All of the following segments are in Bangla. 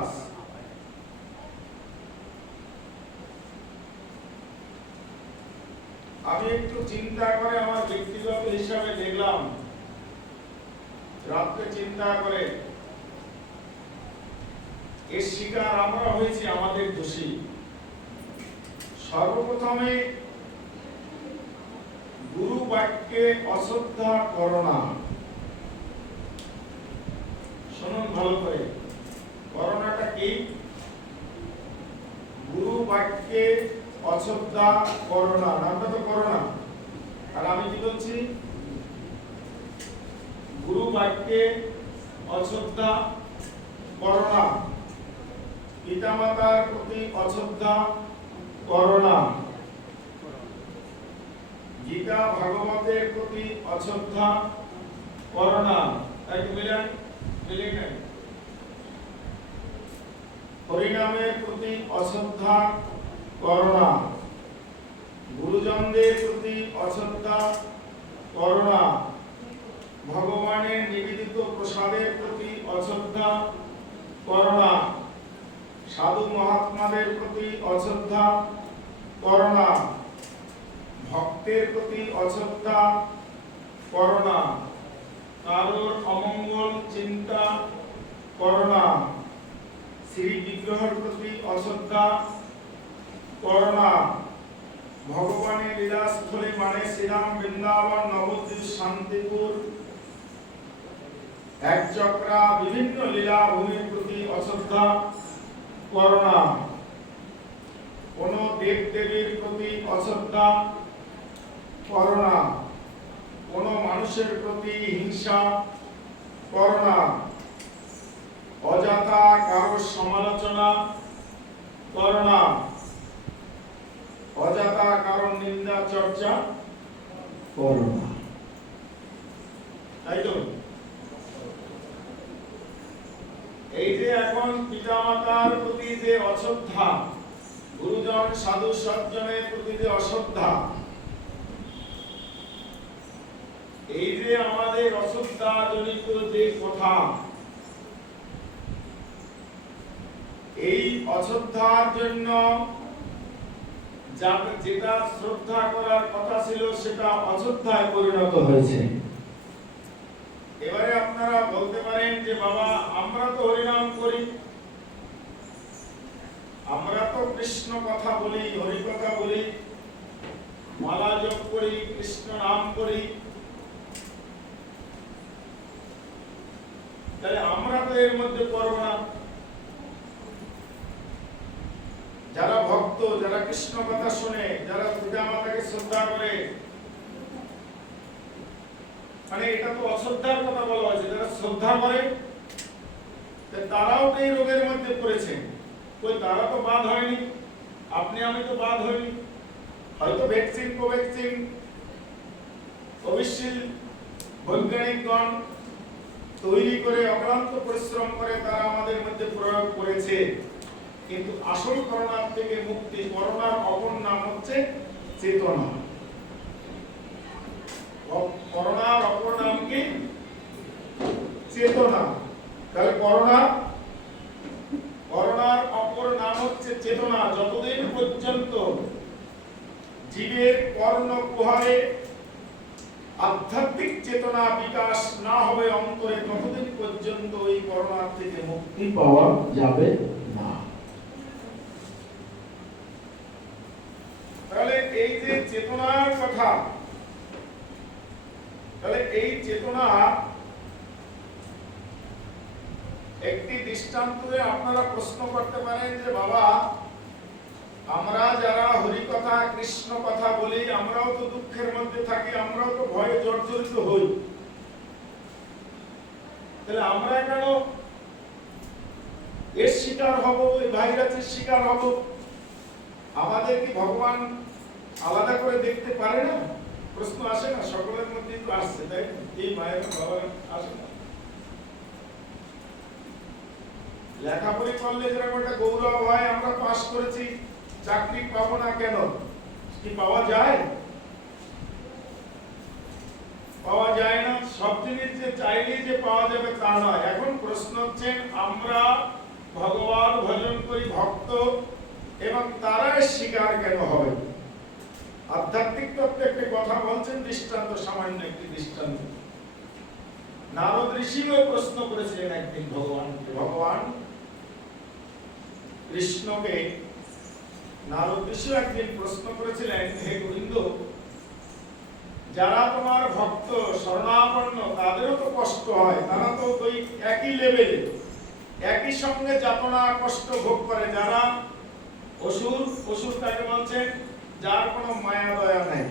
ক্লাস। আমি একটু চিন্তা করে আমার ব্যক্তিগত হিসাবে দেখলাম, রাত্রে চিন্তা করে এর শিকার আমরা হয়েছি, আমাদের দোষী। সর্বপ্রথমে গুরু বাক্যে অশ্রদ্ধা করো না। শুনুন ভালো করে, করোনাটা কি? গুরু বাক্যে অশ্রদ্ধা করো না, নামটা তো করোনা। আর আমি কি বলছি? গুরু বাক্যে অশ্রদ্ধা করো না, পিতামাতার প্রতি অশ্রদ্ধা করো না, গীতা ভাগবতের প্রতি অশ্রদ্ধা করো না। তাই মিলেন মিলেন হরিনামের প্রতি অশ্রদ্ধা করো না, গুরুজনদের প্রতি অশ্রদ্ধা করো না, ভগবানের নিবেদিত প্রসাদের প্রতি অশ্রদ্ধা করো না, সাধু মহাত্মাদের প্রতি অশ্রদ্ধা করো না, ভক্তের প্রতি অশ্রদ্ধা করো না, কারোর অমঙ্গল চিন্তা করো না, শ্রী বিগ্রহের প্রতি অশ্রদ্ধা করো না, ভগবানের লীলাস্থলী মানে শ্রীরাম, বৃন্দাবন, নবদ্বীপ, শান্তিপুর, একচক্রা, বিভিন্ন লীলা ভূমির প্রতি অশ্রদ্ধা করো না, কোন দেব দেবীর প্রতি অশ্রদ্ধা করো না, কোন মানুষের প্রতি হিংসা করো না, অযথা কারোর সমালোচনা করো না, অযথা কারোর নিন্দা চর্চা করো না। তাই তো? এই যে এখন পিতামাতার প্রতি যে অশ্রদ্ধা, গুরুজন সাধু সজ্জনের প্রতি যে অশ্রদ্ধা, এই যে আমাদের অশ্রদ্ধা জনিত যে কথা, এই অশ্রদ্ধার জন্য যেটা শ্রদ্ধা করার কথা ছিল সেটা অশ্রদ্ধায় পরিণত হয়েছে। এবারে আপনারা বলতে পারেন যে বাবা আমরা তো হরিনাম করি, আমরা তো কৃষ্ণ কথা বলি, হরি কথা বলি, মালা জপ করি, কৃষ্ণ নাম করি, তাহলে আমরা তো এর মধ্যে করব না। যারা ভক্ত, যারা কৃষ্ণ কথা শুনে, যারা পিতা মাতাকে শ্রদ্ধা করে, মানে এটা তো অশ্রদ্ধার কথা বলা হয়েছে, যারা শ্রদ্ধা করে তারাও তো এই রোগের মধ্যে পড়েছে। কই তারা তো বাদ হয়নি, আপনি আমি তো বাদ হইনি। হয়তো ভ্যাকসিন, কোভ্যাক্সিন, কোভিশিল্ড বৈজ্ঞানিকগণ তৈরি করে অক্লান্ত পরিশ্রম করে তারা আমাদের মধ্যে প্রয়োগ করেছে, কিন্তু আসল করোনার থেকে মুক্তি, করোনার অপর নাম হচ্ছে চেতনা। করোনার অপর নাম কি? চেতনা। তাহলে করোনার অপর নাম হচ্ছে চেতনা। যতদিন পর্যন্ত জীবের কর্ণকুহরে আধ্যাত্মিক চেতনা বিকাশ না হবে অন্তরে, ততদিন পর্যন্ত এই করোনা থেকে মুক্তি পাওয়া যাবে না। তাহলে এই যে চেতনার কথা, তাহলে এই চেতনা একটি দৃষ্টান্তে আপনারা প্রশ্ন করতে পারেন যে বাবা আমরা যারা হরি কথা, কৃষ্ণ কথা বলি, আমরাও তো দুঃখের মধ্যে থাকি, আমরাও তো ভয়ে জর্জরিত হই, তাহলে আমরা কেন এর শিকার হব, এই ভাইরাসের শিকার হব? আমাদের কি ভগবান আলাদা করে দেখতে পারে না? প্রশ্ন আসে না? সকলের মধ্যে তো আসছে, তাই এই মায়ের বাবা আসে না? লেখাপড়ি করলে যেরকম একটা গৌরব হয়, আমরা পাস করেছি, চাকরি পাবো না কেন? কি পাওয়া যায়? পাওয়া যায় না। সব জিনিস যে চাইলেই যে পাওয়া যাবে তা নয়। এখন প্রশ্ন হচ্ছে আমরা ভগবান ভজন করি ভক্ত এবং তারাই শিকার কেন হবে? আধ্যাত্মিক তত্ত্বে একটি কথা বলছেন, দৃষ্টান্ত, সামান্য একটি দৃষ্টান্ত। নারদ ঋষিও প্রশ্ন করেছিলেন একদিন ভগবানকে। ভগবান কৃষ্ণকে নারদ ঋষি একদিন প্রশ্ন করেছিলেন, হে গোবিন্দ, যারা তোমার ভক্ত শরণাপন্ন তাদেরও তো কষ্ট হয়, তারা তো ওই একই লেভেলে একই সঙ্গে যাতনা কষ্ট ভোগ করে। যারা অসুর, অসুর তাকে বলছেন যার কোনো মায়া দয়া নাই,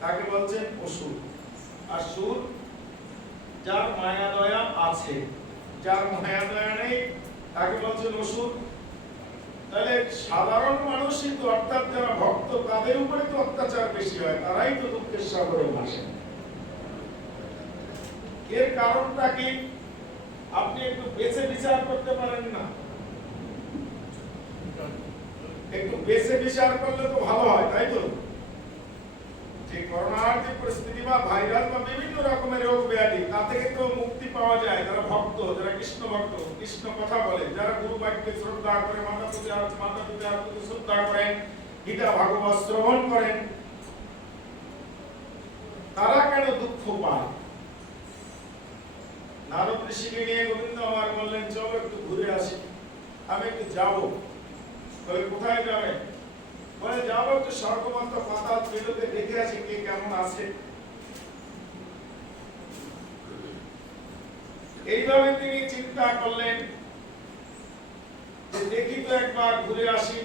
তাকে বলছেন অসুর। আর সুর যার মায়া দয়া আছে, যার মায়া দয়া নেই তাকে বলছেন অসুর। তাহলে সাধারণ মানুষই তো, অর্থাৎ যারা ভক্ত তাদের উপরে তো অত্যাচার বেশি হয়, তারাই তো দুঃখের সাগরে ভাসেন। এর কারণটা কি আপনি একটু বেছে বিচার করতে পারেন না? একটু বেছে বিচার করলে তো ভালো হয়, তাই তো? যে করোনার যে পরিস্থিতি বা ভাইরাস বা বিভিন্ন রকমের রোগ ব্যাধি, তা থেকে তো মুক্তি পাওয়া যায় যারা ভক্ত, যারা কৃষ্ণ ভক্ত, কৃষ্ণ কথা বলে, যারা গুরু বাক্যকে শ্রদ্ধা করে, মাতা পিতার প্রতি শ্রদ্ধা করেন, গীতা ভাগবত শ্রবণ করেন, তারা কেন দুঃখ পায়? নারদ ঋষিকে নিয়ে গোবিন্দ আমার বললেন, চলো একটু ঘুরে আসি। আমি একটু যাবো। বলে কোথায় যাবেন? বলে যাবো একটু স্বর্গমন্ত পাতাল ত্রিলোকে দেখে আসি কে কেমন আছে। এইভাবে তিনি চিন্তা করলেন যে দেখি তো একবার ঘুরে আসি,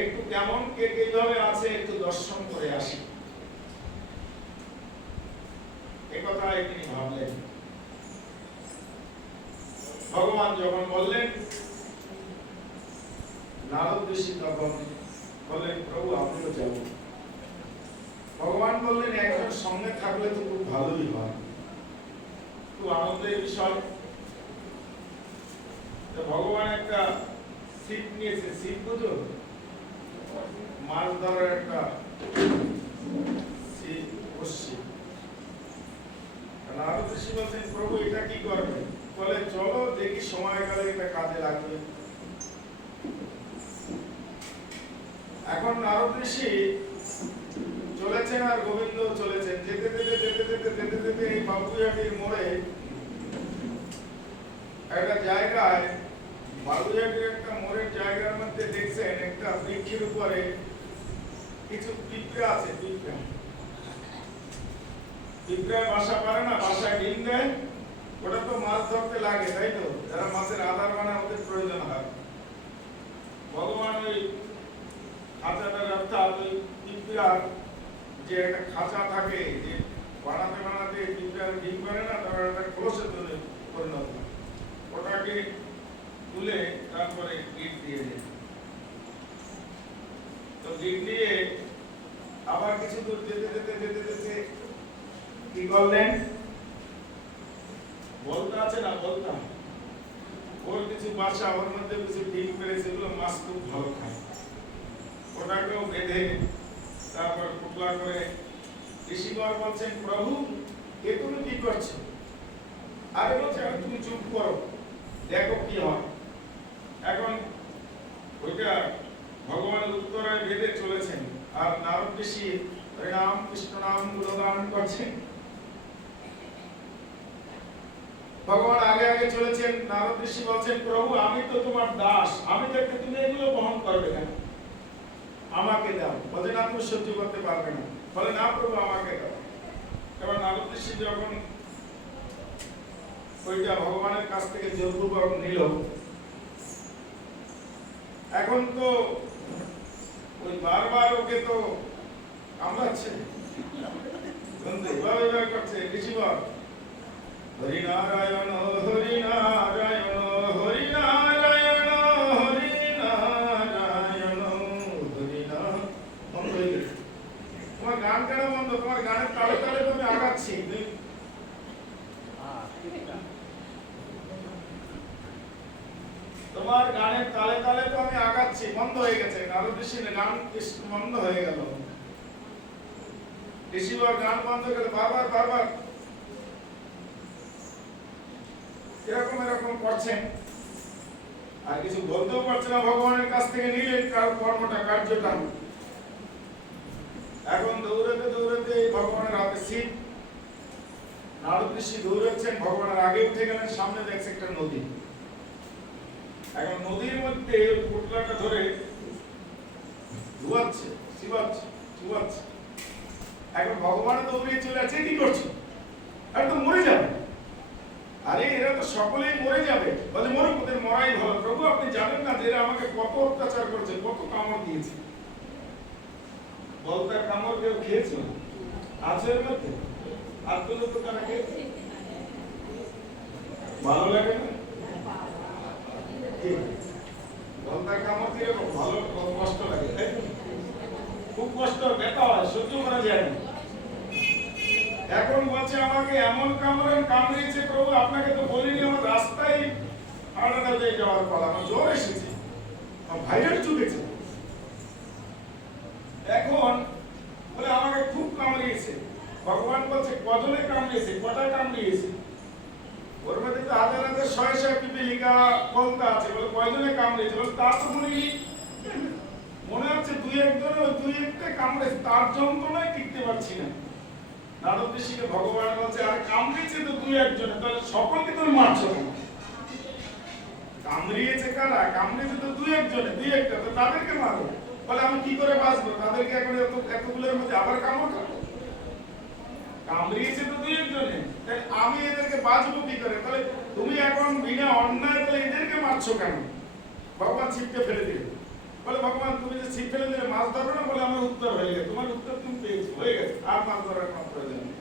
একটু কেমন কে কিভাবে আছে একটু দর্শন করে আসি। একথাই তিনি ভাবলেন। ভগবান যখন বললেন, নারদ ঋষি তখন বললেন, প্রভু আপনিও যাবেন। ভগবান বললেন, একজন সঙ্গে থাকলে তো খুব ভালোই হয়, খুব আনন্দের বিষয়। তো ভগবান একটা ছিপ নিয়েছে, ছিপ বুঝো, মাছ ধরার একটা ছিপ, বসছি। নারদ ঋষি বলছেন, প্রভু এটা কি করবে? বলে চলো দেখি সময় গেলে এটা কাজে লাগবে। এখন নারদ ঋষি চলেছেন আর গোবিন্দ চলেছেন। যেতে যেতে যেতে যেতে যেতে যেতে এই বাবুইহাটির মোড়ে একটা জায়গায়, বাবুইহাটির একটা মোড়ের জায়গার মধ্যে দেখছেন একটা বৃক্ষের উপরে কিছু পিঁপড়া আছে। পিঁপড়ায় বাসা পারে না, বাসায় ডিম দেয়। ওটা তো মাছ ধরতে লাগে, তাই তো? যারা মাছের আধার বানায় ওদের প্রয়োজন হয়। ভগবান ওই খাঁচাটার, অর্থাৎ ওই পিঁপড়ার যে একটা খাঁচা থাকে, যে বানাতে বানাতে পিঁপড়ার ডিম পারে না, তার একটা খোলসে পরিণত হয়। ওটাকে তুলে তারপরে গিট দিয়ে দেয়। তো গিট দিয়ে আবার কিছু দূর যেতে যেতে যেতে যেতে কি করলেন? বলতা আছে না, বলতা, ওর কিছু বাসা, ওর মধ্যে কিছু ডিম পেরেছে, এগুলো মাছ খুব ভালো খায়। ওটাকেও বেঁধে তারপর টুকরা করে ঋষিবর বলছেন, প্রভু এ তুমি কি করছো? আরে বলছে, তুমি চুপ করো, দেখো কি হয়। এখন ওইটা ভগবানের উত্তরায় বেঁধে চলেছেন, আর নারদ ঋষি রাম কৃষ্ণ নাম গুণগান করছেন। ভগবান আগে আগে চলেছেন। নারদ ঋষি বলছেন, প্রভু আমি তো তোমার দাস, আমি দেখতে তুমি এগুলো বহন করবে না, আমাকে দাও। বলে না, তুমি সহ্য করতে পারবে না। বলে না প্রভু, আমাকে দাও। এবার নারদ ঋষি যখন ওইটা ভগবানের কাছ থেকে জোরপূর্বক নিল, এখন তো ওই বারবার ওকে তো কামড়াচ্ছে, এভাবে করছে। ঋষিবর হরি নারায়ণ হরি নারায়ণ হরি নারায়ণ হরি নারায়ণ হরি নারায়ণ। বন্ধ হয়ে গেছে। তোমার গান কেন বন্ধ? তোমার গানের তালে তালে তো আমি আগাচ্ছি। তোমার গানের তালে তালে তো আমি আগাচ্ছি, বন্ধ হয়ে গেছে। নারদ ঋষির গান বন্ধ হয়ে গেল। ঋষিবর গান বন্ধ করে বারবার বারবার এরকম এরকম করছেন, আর কিছু বলতেও পারছে না, ভগবানের কাছ থেকে নিলেন কর্মটা, কার্যটা। এখন দৌড়াতে দৌড়াতে ভগবানের হাতে ছিপ, নারদ ঋষি দৌড়াচ্ছেন, ভগবানের আগে উঠে গেলেন, সামনে দেখছে একটা নদী। এখন নদীর মধ্যে পুটলাটা ধরে ধুয়াচ্ছে, চুবাচ্ছে। এখন ভগবান দৌড়িয়ে চলে আছে, কি করছে? একদম মরে যাবে। আরে এরা তো সকলেই মরে যাবে। বলে মরুক, ওদের মরাই ভালো। প্রভু আপনি জানেন না যে এরা আমাকে কত অত্যাচার করেছে, কত কামড় দিয়েছে। বলতার কামড় কেউ খেয়েছে? আছে এর মধ্যে? আর তো কারা খেয়েছে? ভালো লাগে না? বলতার কামড় দিয়ে ভালো কষ্ট লাগে, তাই খুব কষ্ট, ব্যথা হয়, সহ্য করা যায় না। এখন বলছে আমাকে এমন কামড়িয়েছে প্রভু, আপনাকে তো বলিনি, আমার রাস্তায় হাঁটাতে যাওয়ার পালা, আমার জ্বর এসেছে, ভাইরাস ঢুকেছে। এখন বলে আমাকে খুব কামড়িয়েছে। ভগবান বলছে কজনে কামড়িয়েছে, কটা কামড়িয়েছে? ওর মধ্যে তো হাজার হাজার শয়ে শয়ে পিপিলিকা বলতে আছে। বলে কয়জনে কামড়িয়েছে? বলে তা তো বলিনি, মনে হচ্ছে দুই একজনে ওই দুই একটা কামড়েছে, তার যন্ত্রণায় টিকতে পারছি না। নারদ ঋষিকে ভগবান বলছে আরে কামড়িয়েছে তো দুই একজনে, তাহলে সকলকে তুমি মারছো কেন? কামড়িয়েছে কারা? কামড়িয়েছে তো দুই একজনে, দুই একটা, তো তাদেরকে মারো। বলে আমি কি করে বাঁচবো? তাদেরকে এখন এতগুলোর মধ্যে আবার কামড় খাবো? কামড়িয়েছে তো দুই একজনে, তাই আমি এদেরকে বাঁচবো কি করে? তাহলে তুমি এখন বিনা অন্যায় তাহলে এদেরকে মারছো কেন? ভগবান ছিপকে ফেলে দিল। বলে ভগবান তুমি যে ছিপ ফেলে দিলে মাছ ধরবে না? বলে আমার উত্তর হয়ে গেছে, তোমার উত্তর তুমি পেয়েছো, হয়ে গেছে, আর মাছ ধরার কোনো প্রয়োজন নেই।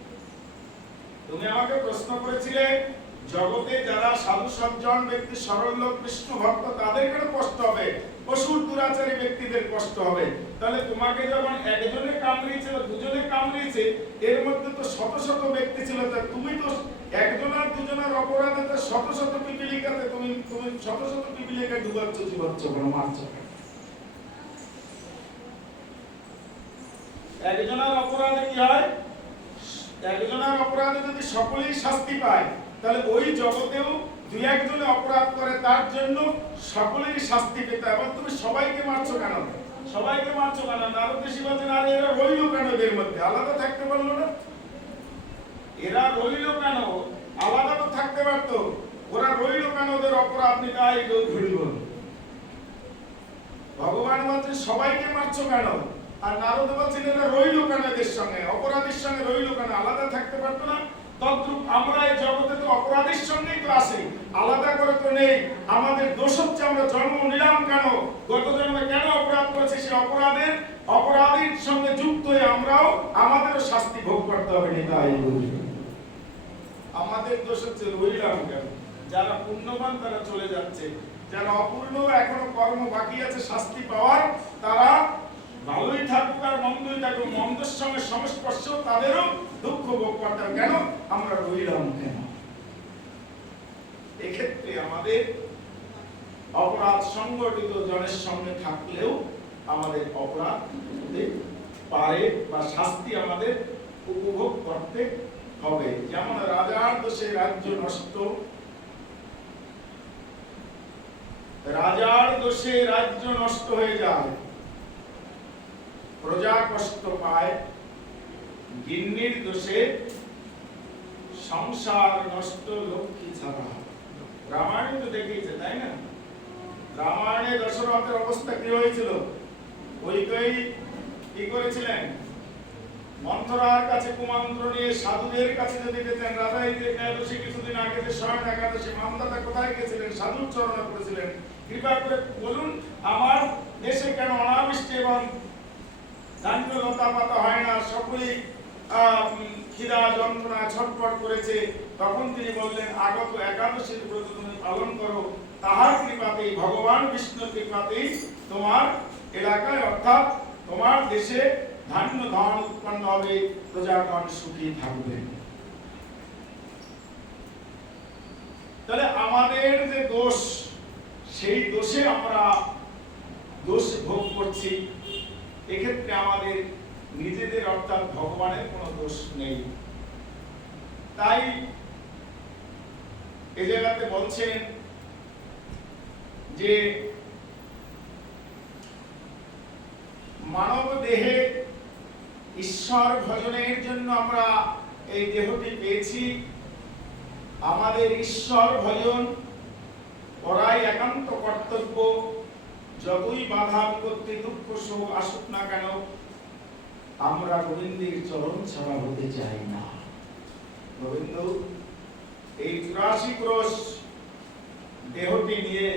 তুমি আমাকে প্রশ্ন করেছিলে জগতে যারা সাধু সজ্জন ব্যক্তি, সরল লোক, কৃষ্ণ ভক্ত, তাদের কেন কষ্ট হবে, অসুর দুরাচারী ব্যক্তিদের কষ্ট হবে। তাহলে তোমাকে যখন একজনে কামড়িয়েছে বা দুজনে কামড়িয়েছে, এর মধ্যে তো শত শত ব্যক্তি ছিল, তা তুমি তো একজন আর দুজনের অপরাধে তো শত শত পিপিলিকাতে তুমি শত শত পিপিলিকায় ডুবাচ্ছ, জীবাচ্ছ কেন, মারছ কেন? একজনের অপরাধে কি হয়? একজনের অপরাধে যদি সকলেই শাস্তি পায়, তাহলে ওই জগতেও দুই একজনে অপরাধ করে, তার জন্য সকলেরই শাস্তি পেতে। এবার তুমি সবাইকে মারছো কেন? সবাইকে মারছো কেন? নারদ ঋষি বলছেন আরে এরা রইল কেন? এদের মধ্যে আলাদা থাকতে পারলো না? এরা রইল কেন? আলাদা তো থাকতে পারতো, ওরা রইল কেন? ওদের অপরাধ নিতাই ধরিব। ভগবান বলছেন সবাইকে মারছো কেন? আর নারদ বলছেন এরা রইল কেন এদের সঙ্গে, অপরাধীর সঙ্গে রইল কেন? আলাদা থাকতে পারতো না? তদ্রূপ আমরা এই জগতে তো অপরাধীর সঙ্গেই তো আছি, আলাদা করে তো নেই। আমাদের দোষ হচ্ছে আমরা জন্ম নিলাম কেন, গত জন্মে কেন অপরাধ করেছি, সেই অপরাধীর সঙ্গে যুক্ত হয়ে আমরাও আমাদেরও শাস্তি ভোগ করতে হবে। তাই আমাদের দোষ হচ্ছে রইলাম কেন? যারা পুণ্যবান তারা চলে যাচ্ছে, যারা অপূর্ণ এখনো কর্ম বাকি আছে শাস্তি পাওয়ার, তারা ভালোই থাকুক আর মন্দই থাকুক, মন্দের সঙ্গে সংস্পর্শ তাদেরও দুঃখ ভোগ করতে হবে। কেন? আমরা রইলাম কেন? এক্ষেত্রে আমাদের অপরাধ সংগঠিত জনের সঙ্গে থাকলেও আমাদের অপরাধ হতে পারে বা শাস্তি আমাদের উপভোগ করতে হবে। যেমন রাজার দোষে রাজ্য নষ্ট, রাজার দোষে রাজ্য নষ্ট হয়ে যায়, প্রজা কষ্ট পায়, গিন্নির দোষে সংসার নষ্ট লক্ষ্মী ছাড়া। রামায়ণে তো দেখিয়েছে, তাই না? রামায়ণে দশরথের অবস্থা কি হয়েছিল? কইকেয়ী কি করেছিলেন? মন্থরার কাছে কুমন্ত্র নিয়ে সাধুদের কাছে যদি যেতেন, রাজা একাদশী কিছুদিন আগে যে স্বয়ং একাদশী, মামদাতা কোথায় গেছিলেন? সাধুর চরণে করেছিলেন, কৃপা করে বলুন আমার দেশে কেন অনাবৃষ্টি এবং ধান্য লতা পাতা হয় না, সকলেই খিদা যন্ত্রণা ছটফট করেছে। তখন তিনি বললেন আগত একাদশীর ব্রত তুমি পালন করো, তাহার কৃপাতেই, ভগবান বিষ্ণুর কৃপাতেই তোমার এলাকায় অর্থাৎ তোমার দেশে ধান্য ধন উৎপন্ন হবে, প্রজাগণ সুখী থাকবে। তাহলে আমাদের যে দোষ, সেই দোষে আমরা দোষ ভোগ করছি। এক্ষেত্রে আমাদের নিজেদের অর্থাৎ ভগবানের কোনো দোষ নেই। তাই এই জায়গাতে বলছেন যে মানব দেহে ঈশ্বর ভজনের জন্য আমরা এই দেহটি পেয়েছি। আমাদের ঈশ্বর ভজন করাই একান্ত কর্তব্য। যতই বাধা বিপত্তি দুঃখ শোক আসুক না কেন, আমরা গোবিন্দের চরণ ছাড়া হতে চাই না। গোবিন্দ এই 84 ক্রোশ দেহটি নিয়ে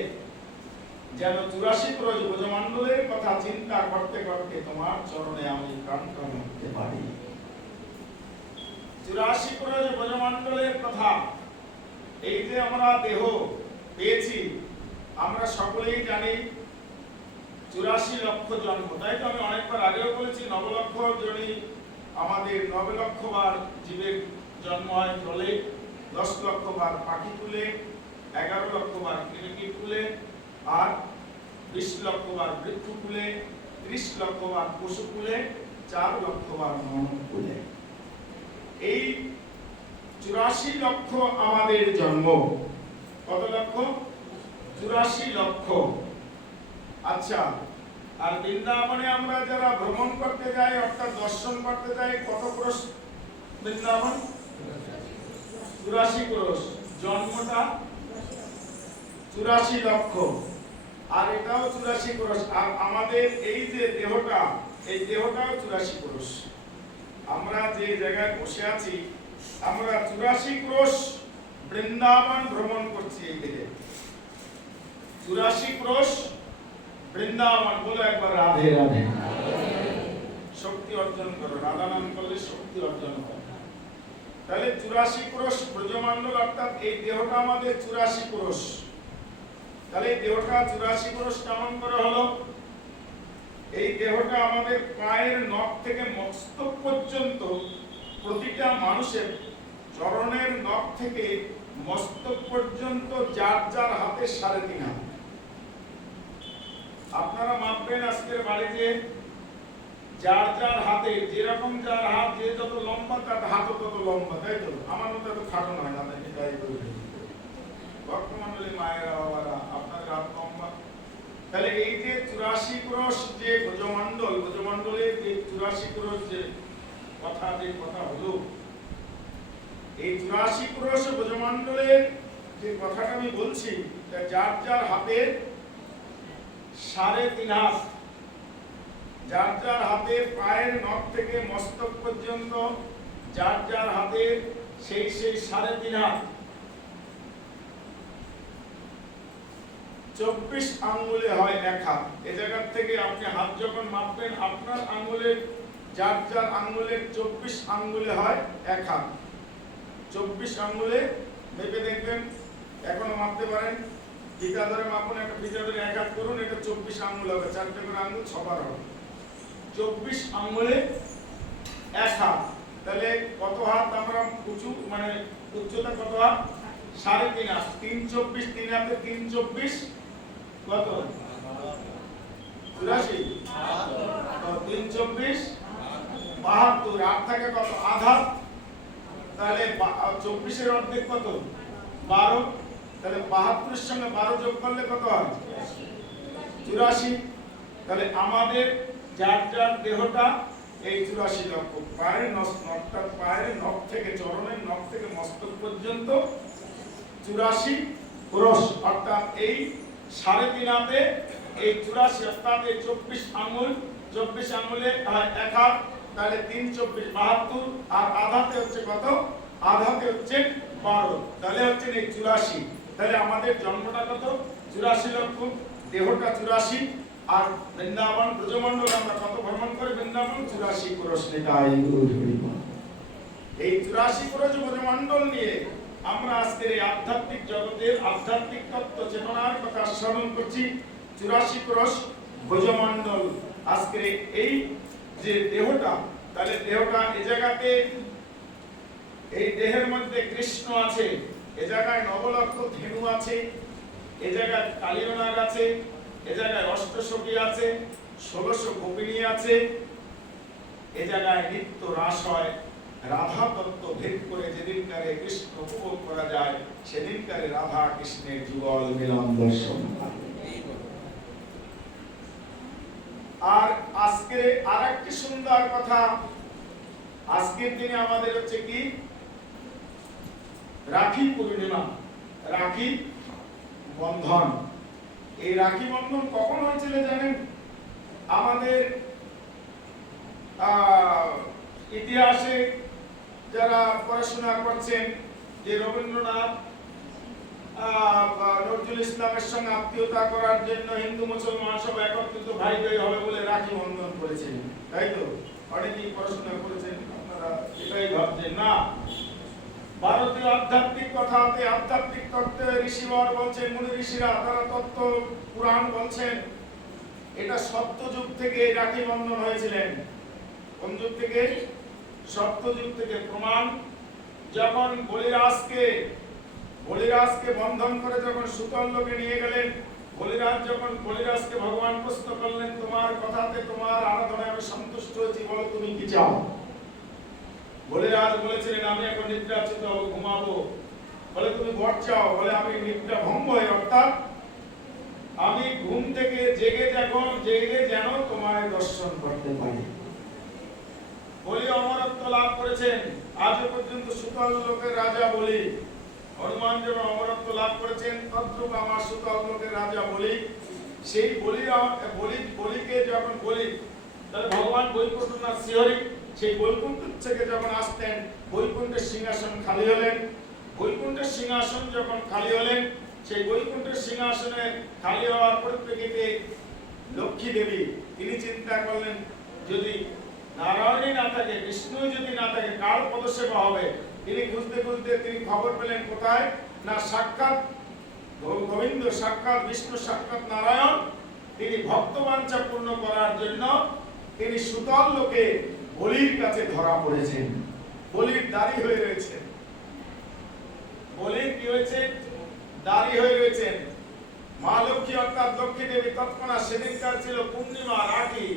যেন 84 ক্রোশ ব্রজমণ্ডলের কথা চিন্তা করতে করতে তোমার চরণে আমি প্রাণপণ হতে পারি। 84 ক্রোশ ব্রজমণ্ডলের কথা, এই যে আমরা দেহ পেয়েছি, আমরা সকলেই জানি 84 লক্ষ জন্ম। তাই তো আমি অনেকবার আগেও বলেছি, 9 লক্ষ জনই আমাদের 9 লক্ষ বার জীবের জন্ম হয় জলে, 10 লক্ষ বার পাখি কুলে, 11 লক্ষ বার কীট কুলে, আর 20 লক্ষ বার বৃক্ষ কুলে, 30 লক্ষ বার পশু কুলে, 4 লক্ষ বার মানব কুলে। এই 84 লক্ষ আমাদের জন্ম। কত লক্ষ? 84 লক্ষ। আচ্ছা, আর বৃন্দাবনে আমরা যারা ভ্রমণ করতে যাই অর্থাৎ দর্শন করতে যাই, কত ক্রোশ বৃন্দাবন? 84 ক্রোশ। জন্মটা 84 লক্ষ, আর এটাও 84 ক্রোশ। আর আমাদের এই যে দেহটা, এই দেহটাও 84 ক্রোশ। আমরা যে জায়গায় বসে আছি, আমরা 84 ক্রোশ বৃন্দাবন ভ্রমণ করছি। এই দেহে 84 ক্রোশ বৃন্দাবন। বলো একবার রাধে রাধে। শক্তি অর্জন করো, রাধা নাম করলে শক্তি অর্জন করো। তাহলে 84 ক্রোশ ব্রজমণ্ডল, অর্থাৎ এই দেহটা আমাদের 84 ক্রোশ। তাহলে এই দেহটা 84 ক্রোশ কেমন করে হলো? এই দেহটা আমাদের পায়ের নখ থেকে মস্তক পর্যন্ত, প্রতিটা মানুষের চরণের নখ থেকে মস্তক পর্যন্ত যার যার হাতে 3.5 হাত। আপনারা মাপবেন আজকের বাড়িতে, যার যার হাতে যেরকম যার হাত, যে যত লম্বা তার হাতও তত লম্বা, তাই তো? আমার মতো এত খাটো নয় না, এটাই বর্তমানে মায়েরা বাবারা আপনাদের হাত লম্বা। তাহলে এই যে 84 ক্রোশ যে ব্রজমণ্ডল, ব্রজমণ্ডলের যে 84 ক্রোশ যে কথা হলো, এই 84 ক্রোশ ব্রজমণ্ডলের যে কথাটা আমি বলছি, যার যার হাতে 3.5 হাত, যার যার হাতের পায়ের নখ থেকে মস্তক পর্যন্ত, যার যার হাতের সেই 3.5 হাত। 24 আঙ্গুলে হয় 1 হাত। এই জায়গা থেকে আপনি হাত যখন মাপবেন, আপনার আঙ্গুলের, যার যার আঙ্গুলের 24 আঙ্গুলে হয় 1 হাত। 24 আঙ্গুলে মেপে দেখবেন, এখনো মাপতে পারেন। ফিতা ধরে মাপুন, একটা ফিতা ধরে 1 হাত করুন, এটা 24 আঙ্গুল হবে। 4টে করে আঙ্গুল 6 বার হবে। 24 আঙ্গুলে 1 হাত। তাহলে কত হাত আমরা উঁচু, মানে উচ্চতা কত হাত? 3.5 হাত। 3 24, 3 হাতে 3 24 কত? 84। 3 24 72। আর থাকে কত? আধা। তাহলে 24 এর অর্ধেক কত? 12। তাহলে 72 এর সঙ্গে 12 যোগ করলে কত হয়? 84। তাহলে আমাদের যার যার দেহটা এই 84 লক্ষ। পায়ের নখটা, পায়ের নখ থেকে, চরণের নখ থেকে মস্তক পর্যন্ত 84 ক্রোশ, অর্থাৎ এই 3.5 হাতে এই 84, অর্থাৎ এই 24 আঙ্গুল, 24 আঙ্গুলে 1 হাত। তাহলে 3 24 72, আর আধাতে হচ্ছে কত? আধাতে হচ্ছে 12। তাহলে হচ্ছে এই 84। তাহলে আমাদের জন্মটা কত? 84 লক্ষ, দেহটা 84, আর বৃন্দাবন ব্রজমণ্ডল আমরা কত ভ্রমণ করে? বৃন্দাবন 84 ক্রোশ। নিতাই গৌর হরি বল। এই 84 ক্রোশ ব্রজমণ্ডল নিয়ে আমরা আজকের এই আধ্যাত্মিক জগতের আধ্যাত্মিক তত্ত্ব চেতনার কথা শ্রবণ করছি। 84 ক্রোশ ব্রজমণ্ডল। আজকের এই যে দেহটা, তাহলে দেহটা এই জায়গাতে, এই দেহের মধ্যে কৃষ্ণ আছে, এ জায়গায় 9 লক্ষ ধেনু আছে, এ জায়গায় কালীনাগ আছে, এ জায়গায় অষ্টসখী আছে, 1600 গোপিনী আছে, এ জায়গায় নিত্য রাস হয়, রাধা তত্ত্ব ভেদ করে যেদিনকারে কৃষ্ণ উপভোগ করা যায় সেদিনকারে রাধা কৃষ্ণের যুগল মিলন দর্শন। আর আজকে আরেকটি সুন্দর কথা, আজকের দিনে আমাদের হচ্ছে কি রাখি পূর্ণিমা, রাখি বন্ধন। এই রাখি বন্ধন কখন হয়েছিল জানেন? আমাদের ইতিহাসে যারা পড়াশোনা করছেন যে রবীন্দ্রনাথ নজরুল ইসলামের সঙ্গে আত্মীয়তা করার জন্য হিন্দু মুসলমান সব একত্রিত ভাই ভাই হবে বলে রাখি বন্ধন করেছিলেন, তাই তো? অনেকেই পড়াশোনা করেছেন, আপনারা এটাই ভাবছেন না। ভারতীয় আধ্যাত্মিক কথাতে আধ্যাত্মিক তত্ত্বে ঋষিবর বলছেন, মুনি ঋষিরা তারা তত্ত্ব পুরাণ বলছেন এটা সত্যযুগ থেকে রাখি বন্ধন হয়েছিলেন। কোন যুগ থেকে? সত্যযুগ থেকে। প্রমাণ যখন বলিরাজকে বন্ধন করে যখন সুতল লোকে নিয়ে গেলেন, বলিরাজকে ভগবান প্রশ্ন করলেন, তোমার কথাতে তোমার আরাধনায় আমি সন্তুষ্ট হয়েছি, বলো তুমি কি চাও? বলিরাজ বলেছিলেন, আমি এখন নিদ্রাচ্যুত হব, ঘুমাবো। বলে তুমি বর চাও? বলে আমি নিদ্রা ভঙ্গ হয়ে, অর্থাৎ আমি ঘুম থেকে জেগে যেন তোমায় দর্শন করতে পারি। বলি অমরত্ব লাভ করেছেন, আজও পর্যন্ত সুতল লোকের রাজা বলি। হনুমান যেমন অমরত্ব লাভ করেছেন, তদ্রূপ আমার সুতল লোকের রাজা বলি। সেই বলিকে যখন বলি, তাহলে ভগবান বৈকুণ্ঠনাথ শ্রীহরি সেই বৈকুণ্ঠ থেকে যখন আসতেন, বৈকুণ্ঠের সিংহাসন খালি হলেন। বৈকুণ্ঠের সিংহাসন যখন খালি হলেন, সেই বৈকুণ্ঠের সিংহাসনে খালি হওয়ার পরিপ্রেক্ষিতে লক্ষ্মী দেবী তিনি চিন্তা করলেন, যদি নারায়ণই না থাকে, বিষ্ণু যদি না থাকে, কার পদসেবা হবে? তিনি খুঁজতে খুঁজতে তিনি খবর পেলেন কোথায় না, সাক্ষাৎ গোবিন্দ, সাক্ষাৎ বিষ্ণু, সাক্ষাৎ নারায়ণ তিনি ভক্তবাঞ্ছা পূর্ণ করার জন্য তিনি সুতল লোকে বলির কাছে ধরা পড়েছেন। বলির দাড়ি হয়ে রয়েছেন। বলির কি হয়েছে? দাড়ি হয়ে রয়েছেন। মা লক্ষ্মী অর্থাৎ লক্ষ্মী দেবী তৎক্ষণাৎ, সেদিনকার ছিল পূর্ণিমা, রাখি।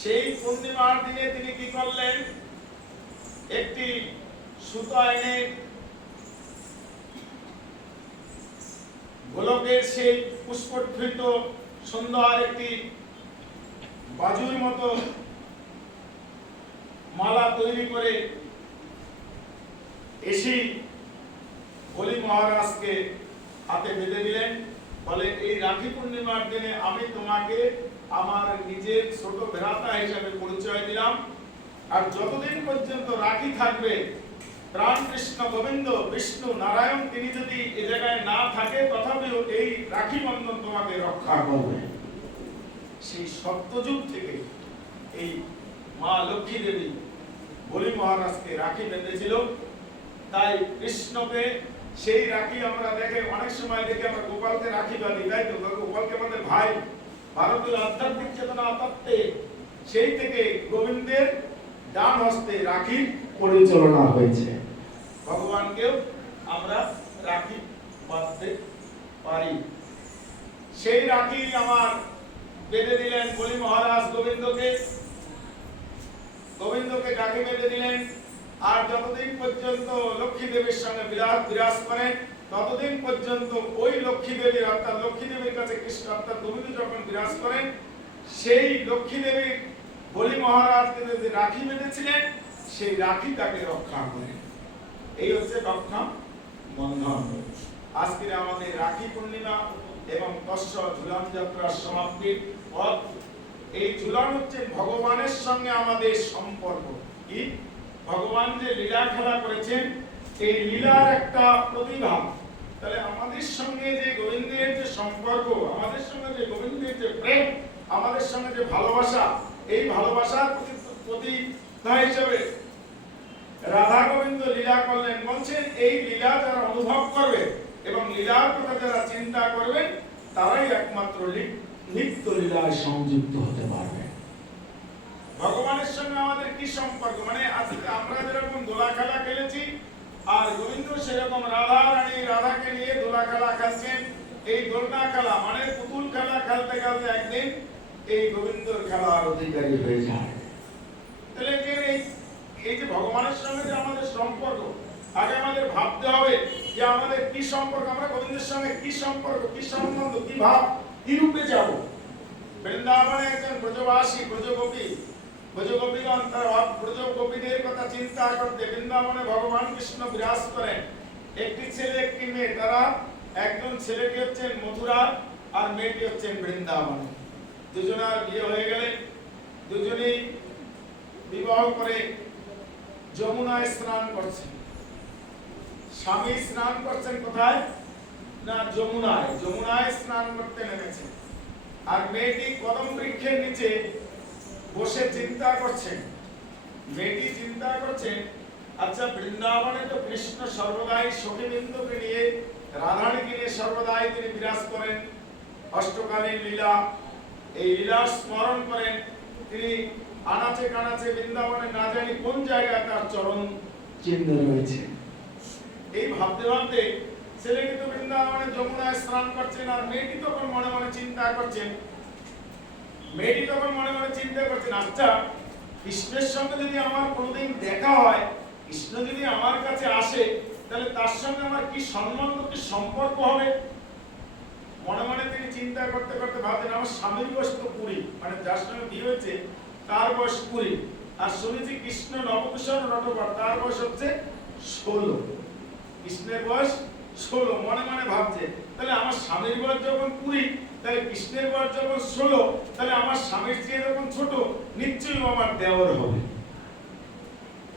সেই পূর্ণিমার দিনে তিনি কি করলেন? একটি সুতা এনে গোলকের সেই পুষ্পোদ্ধৃত সুন্দর একটি বাজুর মতো মালা তৈরি করে এসে বলি মহারাজকে হাতে বেঁধে দিলেন। বলে, এই রাখি পূর্ণিমার দিনে আমি তোমাকে আমার নিজের ছোট ভ্রাতা হিসাবে পরিচয় দিলাম, আর যতদিন পর্যন্ত রাখি থাকবে, প্রাণ কৃষ্ণ গোবিন্দ বিষ্ণু নারায়ণ তিনি যদি এই জায়গায় না থাকে, তথাপিও এই রাখি বন্ধন তোমাকে রক্ষা করবে। সেই সত্যযুগ থেকে এই মা লক্ষ্মী দেবী বলি মহারাজকে রাখি বেঁধেছিল। তাই কৃষ্ণকে সেই রাখি আমরা অনেক সময় দেখি আমরা গোপালকে রাখি বাঁধি, তাই তো? গোপালকে আমাদের ভাই। ভারতীয় আধ্যাত্মিক চেতনা তত্ত্বে সেই থেকে গোবিন্দের ডান হস্তে রাখির পরিচালনা হয়েছে। ভগবানকেও আমরা রাখি বাঁধতে পারি। সেই রাখি আমার বেঁধে দিলেন বলি মহারাজ গোবিন্দকে রাখি বেঁধে দিলেন। আর যতদিন পর্যন্ত লক্ষ্মী দেবীর সঙ্গে বিরাজ করেন, ততদিন পর্যন্ত ওই লক্ষ্মী দেবীর অর্থাৎ লক্ষ্মী দেবীর কাছে কৃষ্ণ অর্থাৎ গোবিন্দ যখন বিরাজ করেন, সেই লক্ষ্মী দেবীর বলি মহারাজকে যে রাখি বেঁধেছিলেন, সেই রাখি তাকে রক্ষা করেন। এই হচ্ছে রক্ষা বন্ধন। আজকে আমাদের রাখি পূর্ণিমা এবং তস্য ঝুলন যাত্রার সমাপ্তির পথ। এই ঝুলন হচ্ছে ভগবানের সঙ্গে আমাদের সম্পর্ক। কি? ভগবান যে লীলা খেলা করেছেন, এই লীলার একটা প্রতিভাব। তাহলে আমাদের সঙ্গে যে গোবিন্দের যে সম্পর্ক, আমাদের সঙ্গে যে গোবিন্দের যে প্রেম, আমাদের সঙ্গে যে ভালোবাসা, এই ভালোবাসার প্রতিভা হিসেবে রাধা গোবিন্দ লীলা করলেন। বলছেন এই লীলা যারা অনুভব করবে এবং লীলার কথা যারা চিন্তা করবেন, তারাই একমাত্র নিত্য লীলায় সংযুক্ত হতে পারবে। ভগবানের সঙ্গে আমাদের কি সম্পর্ক? মানে আজকে আমরা যেরকম দোলা খেলা খেলেছি, আর গোবিন্দ সেরকম রাধাকে নিয়ে দোলা খেলা খেলছেন। এই দোলনা খেলা মানে পুতুল খেলা খেলতে খেলতে একদিন এই গোবিন্দর খেলার অধিকারী হয়ে যায়। তাহলে এই যে ভগবানের সঙ্গে যে আমাদের সম্পর্ক, আগে আমাদের ভাবতে হবে যে আমাদের কি সম্পর্ক, আমরা গোবিন্দের সঙ্গে কি সম্পর্ক, কি সম্বন্ধ, কি ভাব, কি রূপে যাব। বৃন্দাবনে একজন ব্রজবাসী ব্রজগোপীগণ তারা ব্রজগোপীদের কথা চিন্তা করতে বৃন্দাবনে ভগবান কৃষ্ণ বিরাজ করেন। একটি ছেলে একটি মেয়ে, তারা একজন ছেলেটি হচ্ছেন মথুরা আর মেয়েটি হচ্ছেন বৃন্দাবনে। দুজনার বিয়ে হয়ে গেলে দুজনেই বিবাহ করে যমুনায় স্নান করছেন। স্বামী স্নান করছেন কোথায় না যমুনায় স্নান করতে নেমেছেন। আর মেয়েটি কদম বৃক্ষের নিচে বসে চিন্তা করছেন। মেয়েটি চিন্তা করছেন, আচ্ছা বৃন্দাবনে তো কৃষ্ণ সর্বদাই সখীবৃন্দকে নিয়ে, রাধারানীকে নিয়ে সর্বদাই তিনি বিরাজ করেন, অষ্টকালীন লীলা, এই লীলা স্মরণ করেন তিনি। আনাচে কানাচে বৃন্দাবনে না জানি কোন জায়গায় তার চরণ চিহ্ন রয়েছে। এই ভাবতে ভাবতে ছেলেটি তো বৃন্দাবনে যমুনায় স্নান করছেন, আর মেয়েটি তখন মনে মনে চিন্তা করছেন, আচ্ছা কৃষ্ণের সঙ্গে যদি আমার কোনোদিন দেখা হয়, কৃষ্ণ যদি আমার কাছে আসে, তাহলে তার সঙ্গে আমার কি সম্বন্ধ, কি সম্পর্ক হবে। মনে মনে তিনি চিন্তা করতে করতে ভাবতেন, আমার স্বামীর বয়স তো 20, মানে যার সঙ্গে বিয়ে হয়েছে তার বয়স 20, আর শুনেছি কৃষ্ণ নবকিশোর নটবর, তার বয়স হচ্ছে 16। কৃষ্ণের বয়স 16। মনে মনে ভাবছে, তাহলে আমার স্বামীর বয়স যখন 20, তাহলে কৃষ্ণের বয়স যখন 16, তাহলে আমার স্বামীর চেয়ে যখন ছোট, নিশ্চয়ই আমার দেওর হবে।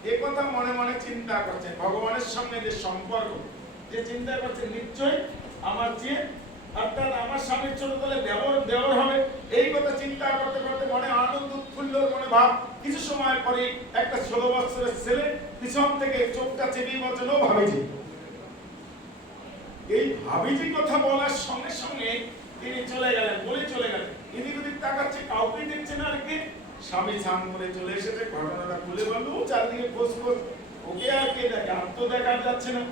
এই কথা মনে মনে চিন্তা করছেন। ভগবানের সঙ্গে যে সম্পর্ক, যে চিন্তা করছেন নিশ্চয়ই আমার চেয়ে, অর্থাৎ আমার স্বামীর ছোট, তাহলে দেওর হবে। এই কথা চিন্তা করতে করতে মনে আনন্দ উৎফুল্লর মনে ভাব। কিছু সময় পরে একটা 16 বছরের ছেলে পিছন থেকে চোখটা চেপে বলছিল, ভাবিজি। এই ভাবিজি কথা বলার সঙ্গে সঙ্গে তিনি চলে গেলেন, বলে চলে গেলেন। এদিক ওদিক তাকাচ্ছে, কাউকে দেখছে না। আর কে? স্বামী ছান করে চলে এসেছে, ঘটনাটা খুলে বলল। চারদিকে খোঁজ, ওকে আর কে দেখে, আর তো দেখা যাচ্ছে না।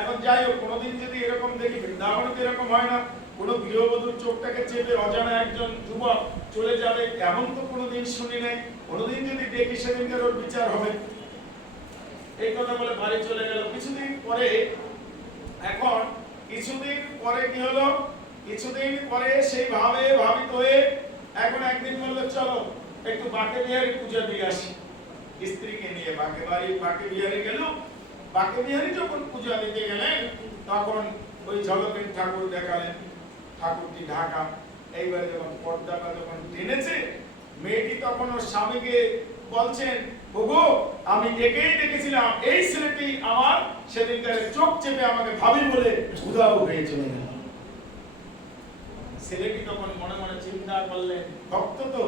এখন যাই হোক, কোনোদিন যদি এরকম দেখি, বৃন্দাবনে তো এরকম হয় না, কোনো গৃহবধূর চোখটাকে চেপে অজানা একজন যুবক চলে যাবে, এমন তো কোনোদিন শুনি নাই। কোনোদিন যদি দেখি, সেদিনকার ওর বিচার হবে। এই কথা বলে বাড়ি চলে গেল। কিছুদিন পরে কি হলো, কিছুদিন পরে সেই ভাবিত হয়ে এখন একদিন বলল, চলো একটু বাঁকে বিহারী পূজা দিয়ে আসি। স্ত্রীকে নিয়ে বাঁকে বিহারী গেল। বাঁকে বিহারী যখন পূজা দিতে গেলেন, তখন ওই ঝলকের ঠাকুর দেখালেন, ঠাকুরটি ঢাকা। এইবারে যখন পর্দাটা যখন টেনেছে, মেয়েটি তখন ওর স্বামীকে বলছেন, ওগো আমি একেই দেখেছিলাম, এই ছেলেটি আমার সেদিনকার চোখ চেপে আমাকে ভাবি বলে উদাও হয়ে চলে গেল। ছেলেটি তখন মনে মনে চিন্তা করলেন, ভক্ত তো।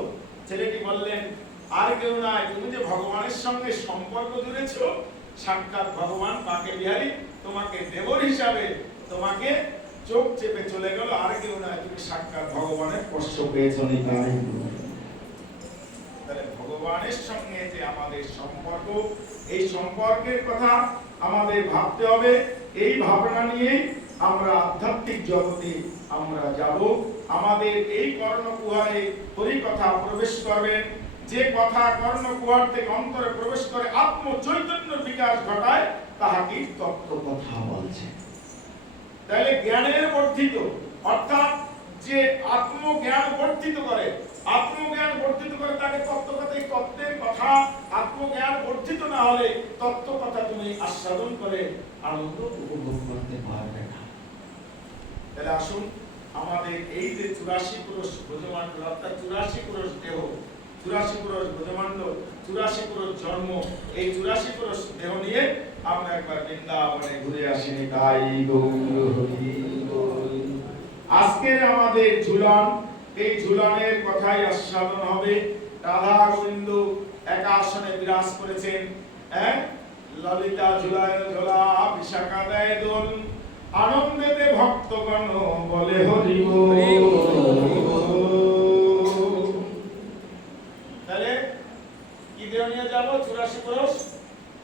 ছেলেটি বললেন, আর কেউ নয়, তুমি যে ভগবানের সঙ্গে সম্পর্ক জুড়েছো, সাক্ষাৎ ভগবান বাঁকে বিহারী তোমাকে দেবর হিসাবে তোমাকে চোখ চেপে চলে গেল। আর কেউ নয়, তুমি সাক্ষাৎ ভগবানের স্পর্শ পেয়েছো। তাহলে ভগবানের সঙ্গে যে আমাদের সম্পর্ক, এই সম্পর্কের কথা আমাদের ভাবতে হবে। এই ভাবনা নিয়ে আমরা আধ্যাত্মিক জগতে আমরা যাব। আমাদের এই কর্ণকুহরে হরি কথা প্রবেশ করবেন। যে কথা কর্ণকুহর থেকে অন্তরে প্রবেশ করে আত্ম চৈতন্যের বিকাশ ঘটায়, তাহাকে তত্ত্ব কথা বলছে। তাহলে জ্ঞানের বর্ধিত, অর্থাৎ যে আত্মজ্ঞান বর্ধিত করে, তাকে তত্ত্বকথাই তত্ত্বের কথা। আত্মজ্ঞান বর্ধিত না হলে তত্ত্ব কথা তুমি আস্বাদন করে আনন্দ উপভোগ করতে পারবে না। তাহলে আসুন, আমাদের এই যে 84 পুরুষ ব্রজমণ্ডল, অর্থাৎ 84 পুরুষ দেহ, 84 পুরুষ ব্রজমণ্ডল, 84 পুরুষ জন্ম, এই 84 পুরুষ দেহ নিয়ে আমরা একবার বৃন্দাবনে ঘুরে আসিনি। তাই গৌর হরি বল। আজকের আমাদের ঝুলন, এই ঝুলনের কথাই আস্বাদন হবে। রাধা গোবিন্দ একাসনে বিরাজ করেছেন। ললিতা ঝুলায় ঝোলা, বিশাখা দেয় দোল, আনন্দেতে ভক্তগণ বলে হরি বল। তাহলে কি দেহ নিয়ে যাব? 84 পুরুষ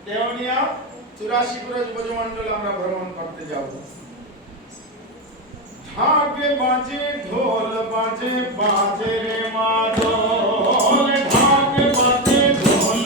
দেহ নিয়ে 84 পুরুষ ব্রজমণ্ডল আমরা ভ্রমণ করতে যাব। ঢাক বাজে ঢোল বাজে, বাজে রে মাদল, ঢাক বাজে ঢোল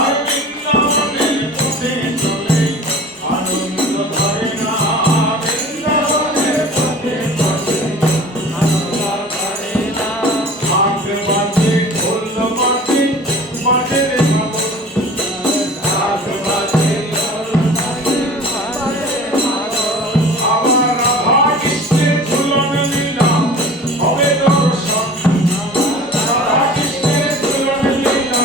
আর বৃন্দাবনের পথে চলে আনন্দ ধরে না, বৃন্দাবনের পথে চলে আনন্দ ধরে না। হাত বাজে ঢোল বাজে বাজে রে মাগো, হাত বাজে ঢোল বাজে বাজে রে মাগো। আবার রাধা কৃষ্ণের ঝুলন লীলা হবে দর্শন, রাধা কৃষ্ণের ঝুলন লীলা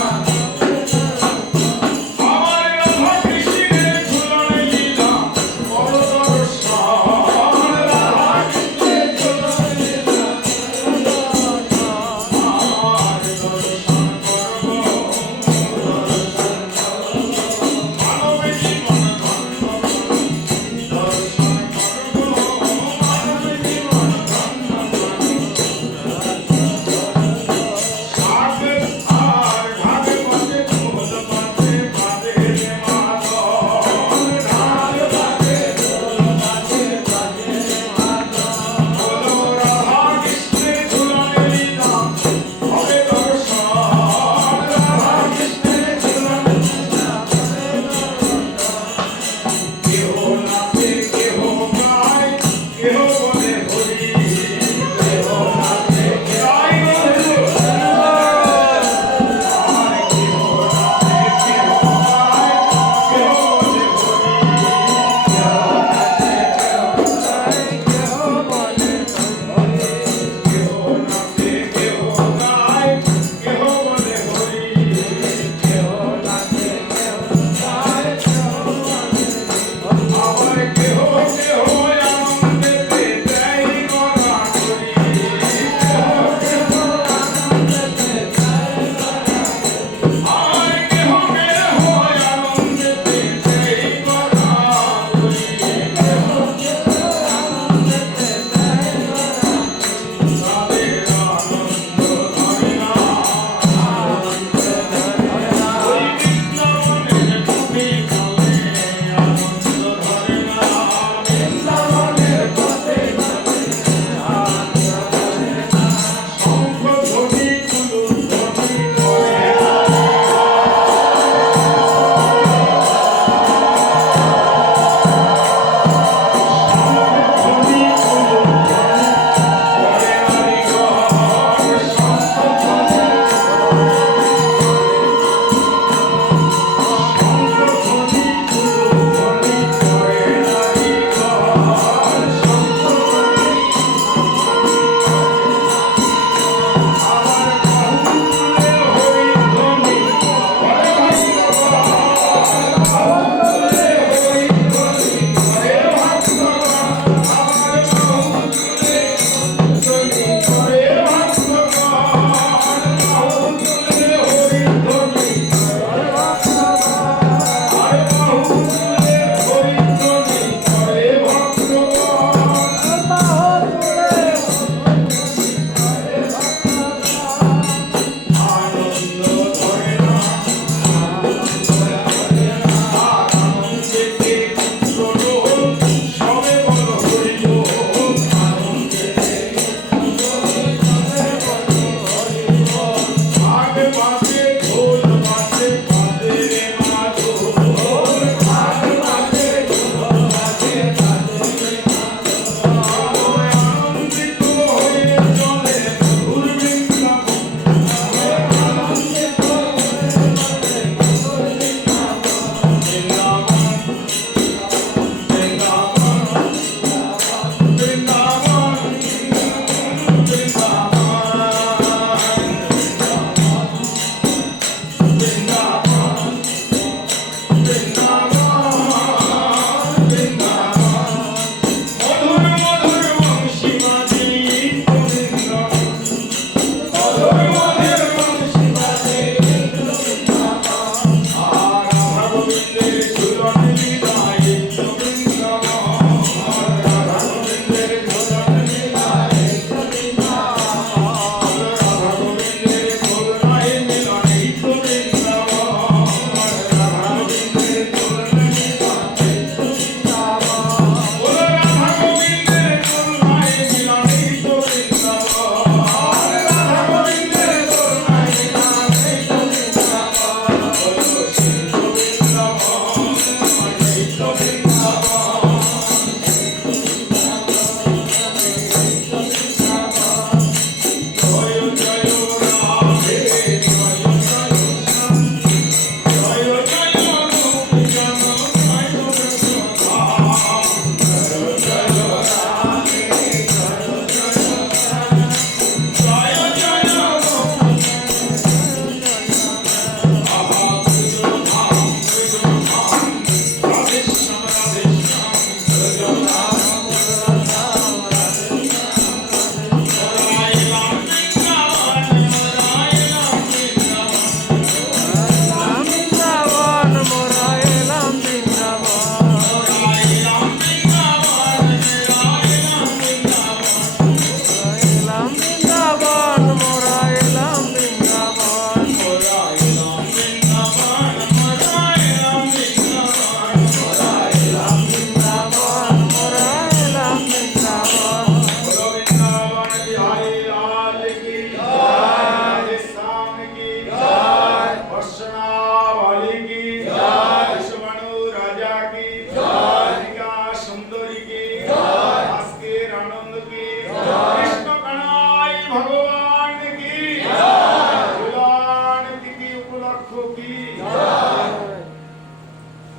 কটাক্ষ কি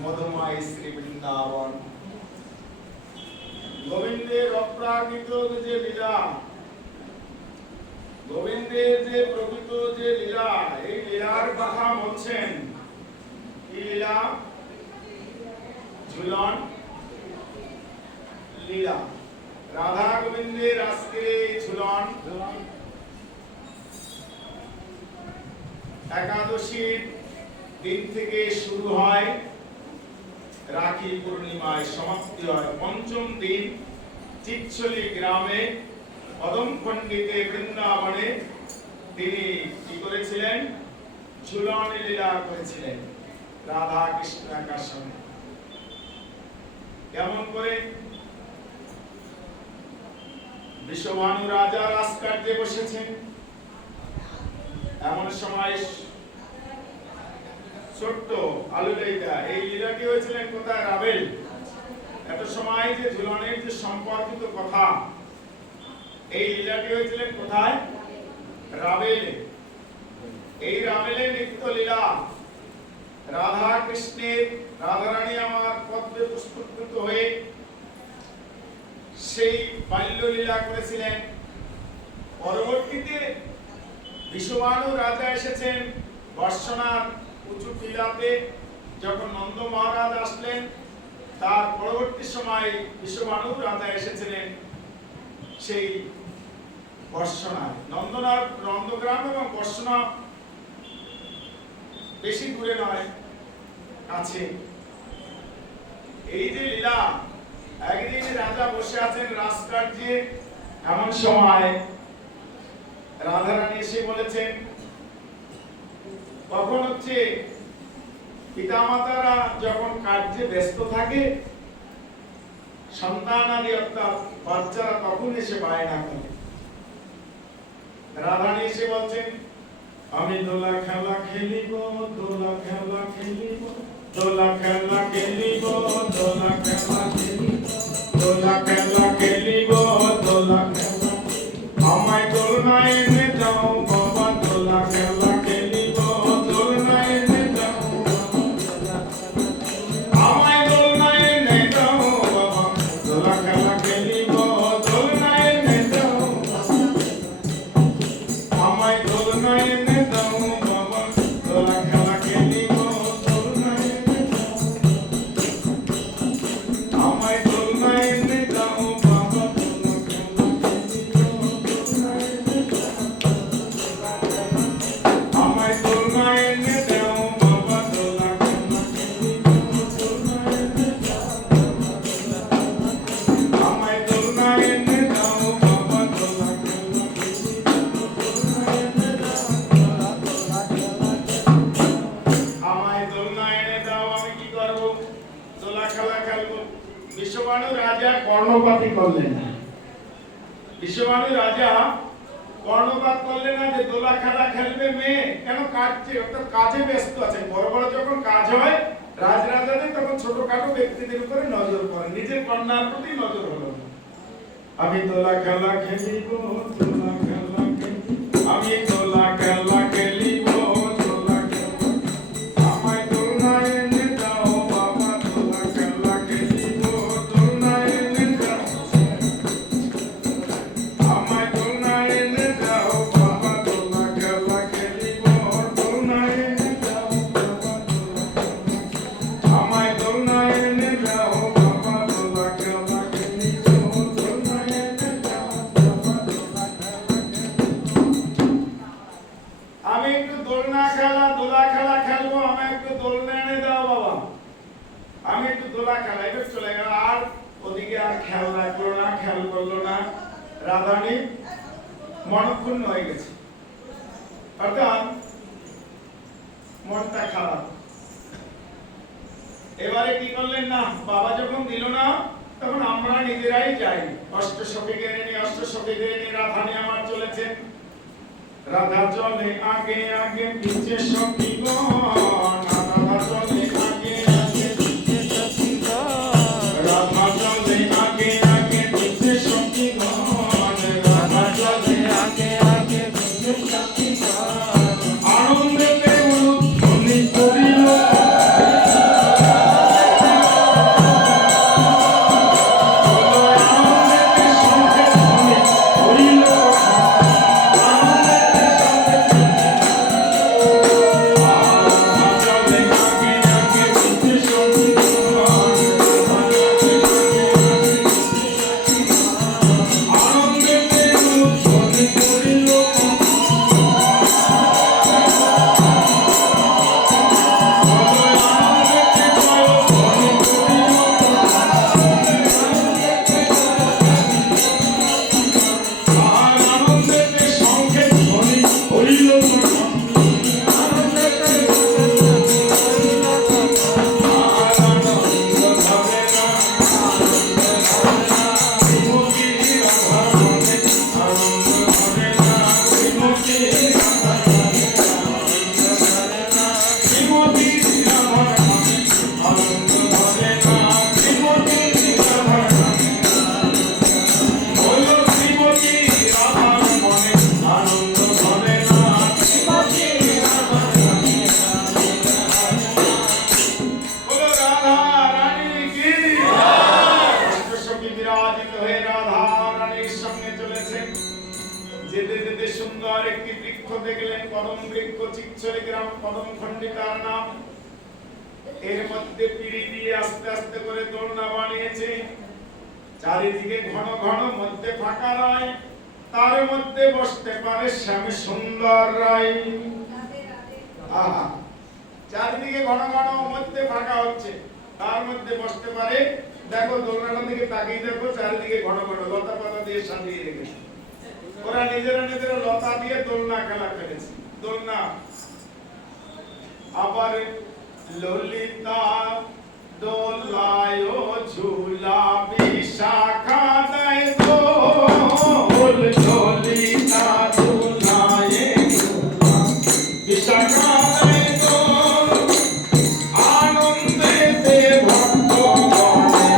মধুময় শ্রী বৃন্দাবন। গোবিন্দের অপ্রাকৃত যে লীলা, গোবিন্দের যে প্রকৃত যে লীলা, এই লীলার কথা বলছেন। কি লীলা? ঝুলন লীলা। রাধা গোবিন্দের আজকের এই ঝুলন একাদশীর দিন থেকে শুরু হয়, রাখি পূর্ণিমায় সমাপ্তি হয়। পঞ্চম দিন চিচ্ছলি গ্রামে পদমখণ্ডিতে বৃন্দাবনে তিনি কি করেছিলেন? ঝুলন লীলা করেছিলেন রাধা কৃষ্ণ একার সঙ্গে। কেমন করে? বিশ্বভানু রাজা রাজকার্যে বসেছেন, এমন সময় ছোট্ট আলুলেইদা এই লীলাটি হয়েছিলেন কোথায়? রাবেল। এত সময় যে ঝুলনের যে সম্পর্কিত কথা, এই লীলাটি হয়েছিলেন কোথায়? রাবেলে। এই রাবেলে নিত্য লীলা রাধা কৃষ্ণের, রাধারানী আমার পদ্মে পুষ্পীকৃত হয়ে সেই বাল্য লীলা করেছিলেন। পরবর্তীতে বিশ্বভানু রাজা এসেছেন বর্ষণার উঁচু টিলাতে, যখন নন্দ মহারাজ আসলেন তার পরবর্তী সময় বিশ্বভানু রাজা এসেছিলেন সেই বর্ষণায়। নন্দগ্রাম এবং বর্ষণা বেশি দূরে নয়, কাছে। এই যে লীলা, একদিন রাজা বসে আছেন রাজকার্যে, এমন সময় রাধারানী এসে বলেছেন, কখন হচ্ছে পিতামাতারা যখন কার্যে ব্যস্ত থাকে, সন্তানাদি অর্থাৎ বাচ্চারা তখন এসে বায়না করে। রাধারানী এসে বলছেন, আমি দোলা খেলা খেলিব, দোলা খেলা খেলিব, দোলা খেলা খেলিব, দোলা খেলা খেলিব, দোলা খেলা খেলিব, দোলা খেলা, আমায় দোলনায় এনে যাও বাবা, দোলা খেলা খেলিব, দোলনায় এনে যাও বাবা, আমায় দোলনায় এনে যাও বাবা, দোলা খেলা খেলিব, দোলনায় এনে যাও বাবা, আমায় দোলনায় এনে যাও বাবা, দোলা খেলা খেলিব, দোলনায় এনে যাও, আমায় দোলনায় এনে যাও বাবা, দোলা খেলা খেলিব, দোলনায় এনে যাও, আমায় দোলনায় এনে দাও বাবা, দোলা খেলা খেলিব, দোলনায় এনে যাও, আমায় দোলনায় এনে দাও বাবা, দোলা খেলা খেলিব, দোলনায় এনে দাও, আমায় দোলনায় এনে দাও। আমি কি করব? দোলা খেলা খেলবো। বিশ্বভানু রাজা কর্ণপাতই করলেন না। বিশ্বভানু রাজা কর্ণপাত করলেন না যে দোলা খেলা খেলবে মেয়ে, কেন? কাজে, অর্থাৎ কাজে ব্যস্ত আছে। বড় বড় যখন কাজ হয় রাজরাজাদের, তখন ছোটখাটো ব্যক্তিদের উপরে নজর পড়ে, নিজের কন্যার প্রতি নজর হলো না। আমি দোলা খেলা খেলিব, দোলা খেলা খেলিব, আমি দোলা খেলা খেলিব, দোলা খেলা, আমায় দোলনায় এনে দাও বাবা, দোলা খেলা খেলিব, দোলনায় এনে দাও, আমায় দোলনায় এনে দাও বাবা, দোলা খেলা খেলিব, দোলনায় এনে দাও বাবা, দোলা খেলা, আমায় দোলনায় এনে দাও বাবা, দোলা খেলা খেলিব, দোলনায় এনে দাও বাবা, দোলা খেলা খেলিব। আমি একটু দোলনা খেলা, দোলা খেলা খেলবো, আমায় একটু দোলনা এনে দাও বাবা, আমি একটু দোলা খেলা। এবার চলে গেল, আর ওদিকে আর খেয়াল রাখলো না, খেয়াল করলো না। রাধারানী মনক্ষুণ্ণ হয়ে গেছে, অর্থাৎ মনটা খারাপ। এবারে কি করলেন? না, বাবা যখন দিল না, তখন আমরা নিজেরাই যাই, অষ্টসখী গেনে নিয়ে, অষ্টসখী গেনে নিয়ে রাধারানী আমার চলেছেন। রাধা চলে আগে আগে পিছে সখীগণ, রাধা চলে আগে আগে পিছে সখীগণ, রাধা চলে আগে আগে পিছে সখীগণ, রাধা চলে আগে আগে পিছে সখীগণ, আনন্দেতে উলুধ্বনি দেখলেন কদম বৃক্ষ চিচ্ছরে গ্রাম কদম খণ্ডিতার নাম। এর মধ্যে পিঁড়ি দিয়ে আস্তে আস্তে করে দোলনা বানিয়েছে, চারিদিকে ঘন ঘন, মধ্যে ফাঁকা রায়, তার মধ্যে বসতে পারে শ্যাম সুন্দর রায়। আহা, চারিদিকে ঘন ঘন, মধ্যে ফাঁকা হচ্ছে, তার মধ্যে বসতে পারে। দেখো দোলনাটার দিকে তাকিয়ে দেখো, চারিদিকে ঘন ঘন লতা পাতা দিয়ে সাজিয়ে রেখেছে। ওরা নিজেরা নিজেরা লতা দিয়ে দোলনা খেলা খেলেছে। দোলনা আবার ললিতা দোলায় ঝুলা বিশাখা দেয় দোল, ললিতা দোলায় ঝুলা বিশাখা দেয় দোল, আনন্দেতে ভক্তগণে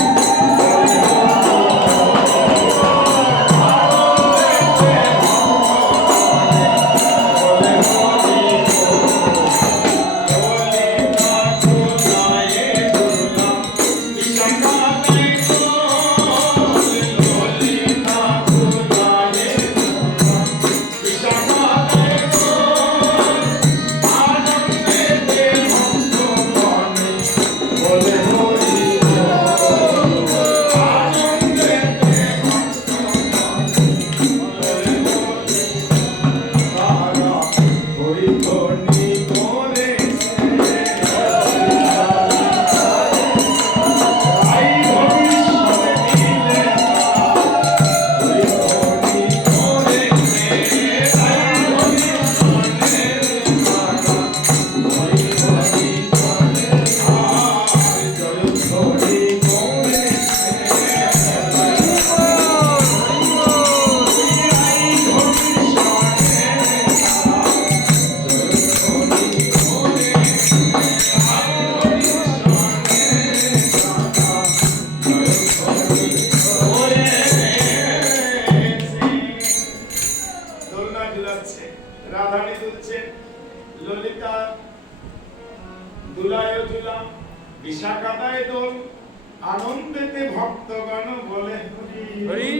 রাধারানী দুলছেন, ললিতা দুলায় ঝুলা বিশাখা দেয় দোল, আনন্দেতে ভক্তগণ বলে হরি হরি।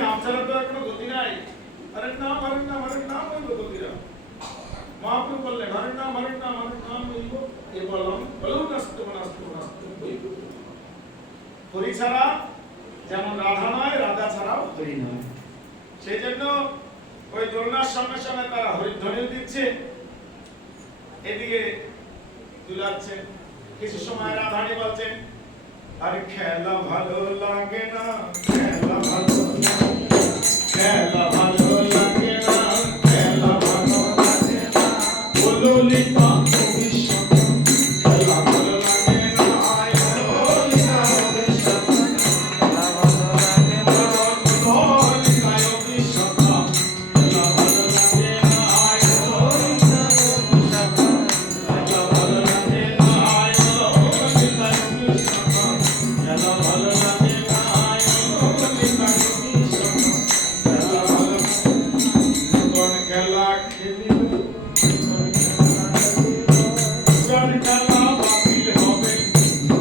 নাম ছাড়া তো আর কোনো গতি নাই। হরের নাম হরের নাম হরের নাম হইব গতিরা। মহাপ্রভু বললেন হরের নাম হরের নাম হরের নাম হইব, এ বলম বলুন নাস্ত নাস্ত নাস্ত হইব। হরি ছাড়া যেমন রাধা নয়, রাধা ছাড়াও হরি নয়। সেই জন্য ওই দোলনার সঙ্গে সঙ্গে তারা হরিধ্বনি দিচ্ছে, এদিকে দুলাচ্ছেন। কিছু সময় রাধারানী বলছেন আরে খেলা ভালো লাগে না, খেলা ভালো খেলা ভালো লাগে না, খেলা ভালো লাগে না, ললিতা খেলা ভালো লাগে না, ললিতা খেলা ভালো লাগে না, ললিতা খেলা ভালো লাগে না, ললিতা খেলা ভালো লাগে না, ললিতা খেলা ভালো লাগে না, ললিতা খেলা ভালো কোন খেলা খেলিব, কোন খেলা বাতিল হবে,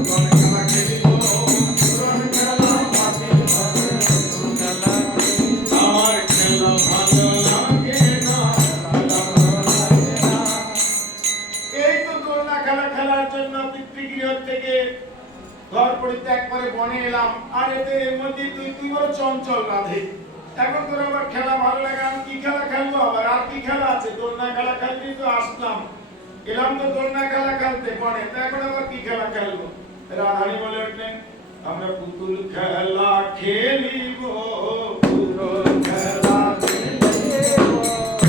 কোন খেলা খেলিব, কোন খেলা বাতিল হবে, আমার খেলা ভালো লাগে না, খেলা ভালো লাগে না। এই তো দোলনা খেলা খেলার জন্য পিতৃগৃহ থেকে ঘর পরিত্যাগ করে বনে এলাম। আর এর মধ্যে তুই বড় চঞ্চল রাধে, এখন তোর আবার খেলা ভালো লাগে, আমি কি খেলা খেলবো, আবার আর কি খেলা আছে, দোলনা খেলা খেলতেই তো আসলাম, এলাম তো দোলনা খেলা খেলতে বনে, তো এখন আবার কি খেলা খেলবো। রাধারানী বলে উঠলেন আমরা পুতুল খেলা খেলিব, পুতুল খেলা খেলিব,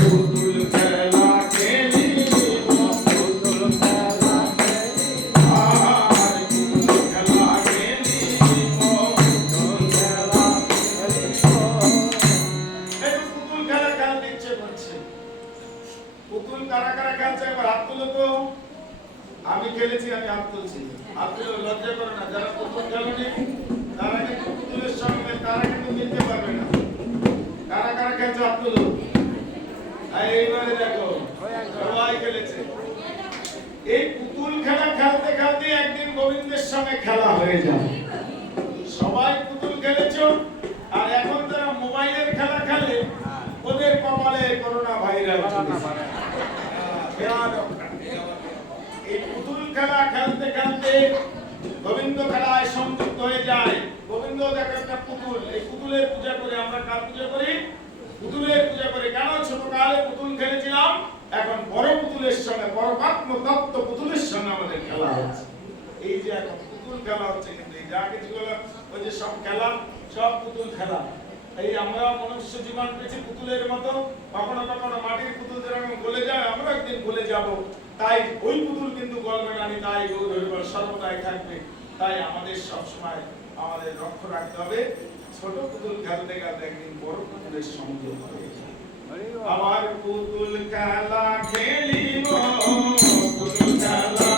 পুতুল খেলা খেলিব, পুতুল খেলা খেলিব, আর পুতুল খেলা খেলিব, পুতুল খেলা খেলিব। এই পুতুল খেলা খেলতে ইচ্ছে করছে। পুতুল কারা কারা খেলছে একবার হাত তুলো তো। আমি খেলেছি, আমি হাত তুলছি। হাত তুলে লজ্জা করো না, যারা পুতুল খেলেনি তারা কিন্তু পুতুলের সঙ্গে তারা কিন্তু মিলতে পারবে না। কারা কারা খেলছে হাত তুলো। আর এইবারে দেখো সবাই খেলেছে। এই পুতুল খেলা খেলতে খেলতে একদিন গোবিন্দের সঙ্গে খেলা হয়ে যায়। সবাই পুতুল খেলেছো, আর এখন তারা মোবাইলের খেলা খেলে, ওদের কপালে এই পুতুল খেলা খেলতে খেলতে গোবিন্দ খেলায় সংযুক্ত হয়ে যায়। গোবিন্দ দেখে একটা পুতুল, এই পুতুলের পূজা করে। আমরা কার পূজা করি? পুতুলের পূজা করে। কেন? ছোটকালে পুতুল খেলেছিলাম, এখন বড় পুতুলের সঙ্গে, পরমাত্ম তত্ত্ব পুতুলের সঙ্গে আমাদের খেলা হচ্ছে। এই যে এখন পুতুল খেলা হচ্ছে, কিন্তু এই যা কিছু হলো ওই যে সব খেলা, সব পুতুল খেলা। এই আমরা মনুষ্য জীবন পেয়েছি পুতুলের মতো, কখনো কখনো মাটির পুতুল যেরকম গলে যায়, আমরা একদিন গলে যাব। তাই ওই পুতুল কিন্তু গলবে না, তাই গৌরব সর্বদাই থাকবে। তাই আমাদের সব সময় আমাদের লক্ষ্য রাখতে হবে, ছোট পুতুল খেলতে খেলতে একদিন বড় পুতুলের সংযোগ হবে। আবার পুতুল খেলা খেলিব, পুতুল খেলা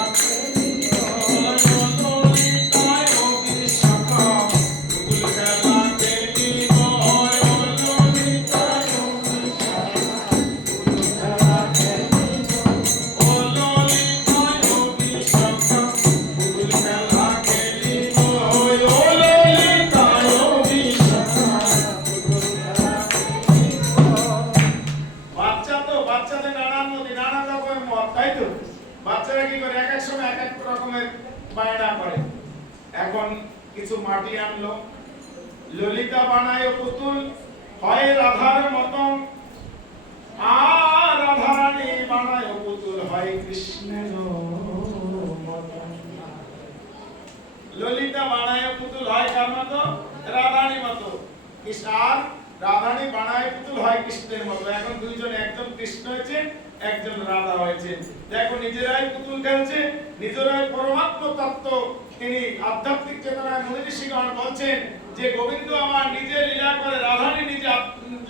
এখন কিছু মাটি আনলো, ললিতা বানায় পুতুল, হয় রাধার মতন, আর রাধারানী বানায় পুতুল হয় কৃষ্ণের মতন। ললিতা বানায় পুতুল হয় কার মতো? রাধারানী মতো। আর রাধারানী বানায় পুতুল হয় কৃষ্ণের মতো। এখন দুইজন, একজন কৃষ্ণ হয়েছে, একজন রাধা হয়েছে। দেখো নিজেরাই পুতুল খেলছে, নিজেরাই পরমাত্ম তত্ত্ব তিনি আধ্যাত্মিক চেতনায় মুনি ঋষিগণ বলছেন যে গোবিন্দ আমার নিজে লীলা করে, রাধারানী নিজে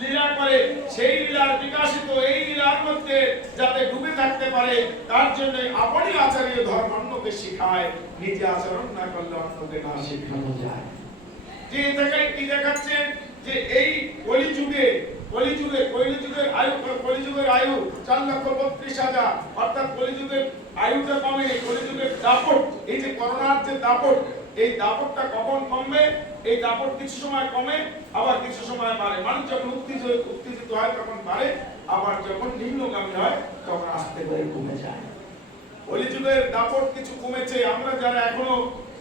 লীলা করে, সেই লীলার বিকাশিত এই লীলার মধ্যে যাতে ডুবে থাকতে পারে তার জন্য আপনি আচার্য ধর্ম অন্যকে শিখায়, নিজে আচরণ না করলে অন্যকে না শেখানো যায়। যে থেকে কি দেখাচ্ছেন যে এই কলিযুগের আয়ু 4,32,000, অর্থাৎ কলিযুগের আয়ুটা কমে, কলিযুগের দাপট, এই যে করোনার যে দাপট, এই দাপটটা কখন কমবে? এই দাপট কিছু সময় কমে, আবার কিছু সময় বাড়ে। মানুষ যখন উত্তেজিত হয় তখন বাড়ে, আবার যখন নিম্নগামী হয় তখন আস্তে করে কমে যায়। কলিযুগের দাপট কিছু কমেছে। আমরা যারা এখনো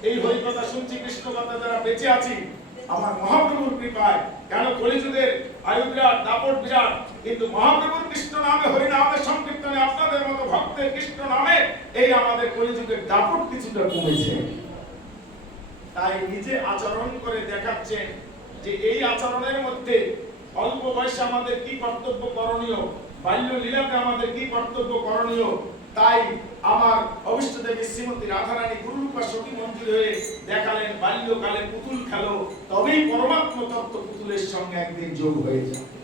এই হরিকথা শুনছি, কৃষ্ণ কথা যারা বেঁচে আছি, আমার মহাপ্রভুর কৃপায়, কেন কলিযুগের আয়ু বিরাট, দাপট বিরাট, কিন্তু মহাপ্রভুর কৃষ্ণ নামে, হরি নামে সংকীর্তনে আপনাদের মতো ভক্তের কৃষ্ণ নামে এই আমাদের কলিযুগের দাপট কিছুটা কমেছে। তাই নিজে আচরণ করে দেখাচ্ছেন যে এই আচরণের মধ্যে অল্প বয়সে আমাদের কি কর্তব্য করণীয়, বাল্য লীলাতে আমাদের কি কর্তব্য করণীয়। তাই আমার অভিষ্ট দেবী শ্রীমতী রাধারানী গুরুরূপা সখী মন্দির হয়ে দেখালেন, বাল্যকালে পুতুল খেলো, তবেই পরমাত্ম তত্ত্ব পুতুলের সঙ্গে একদিন যোগ হয়ে যাবে।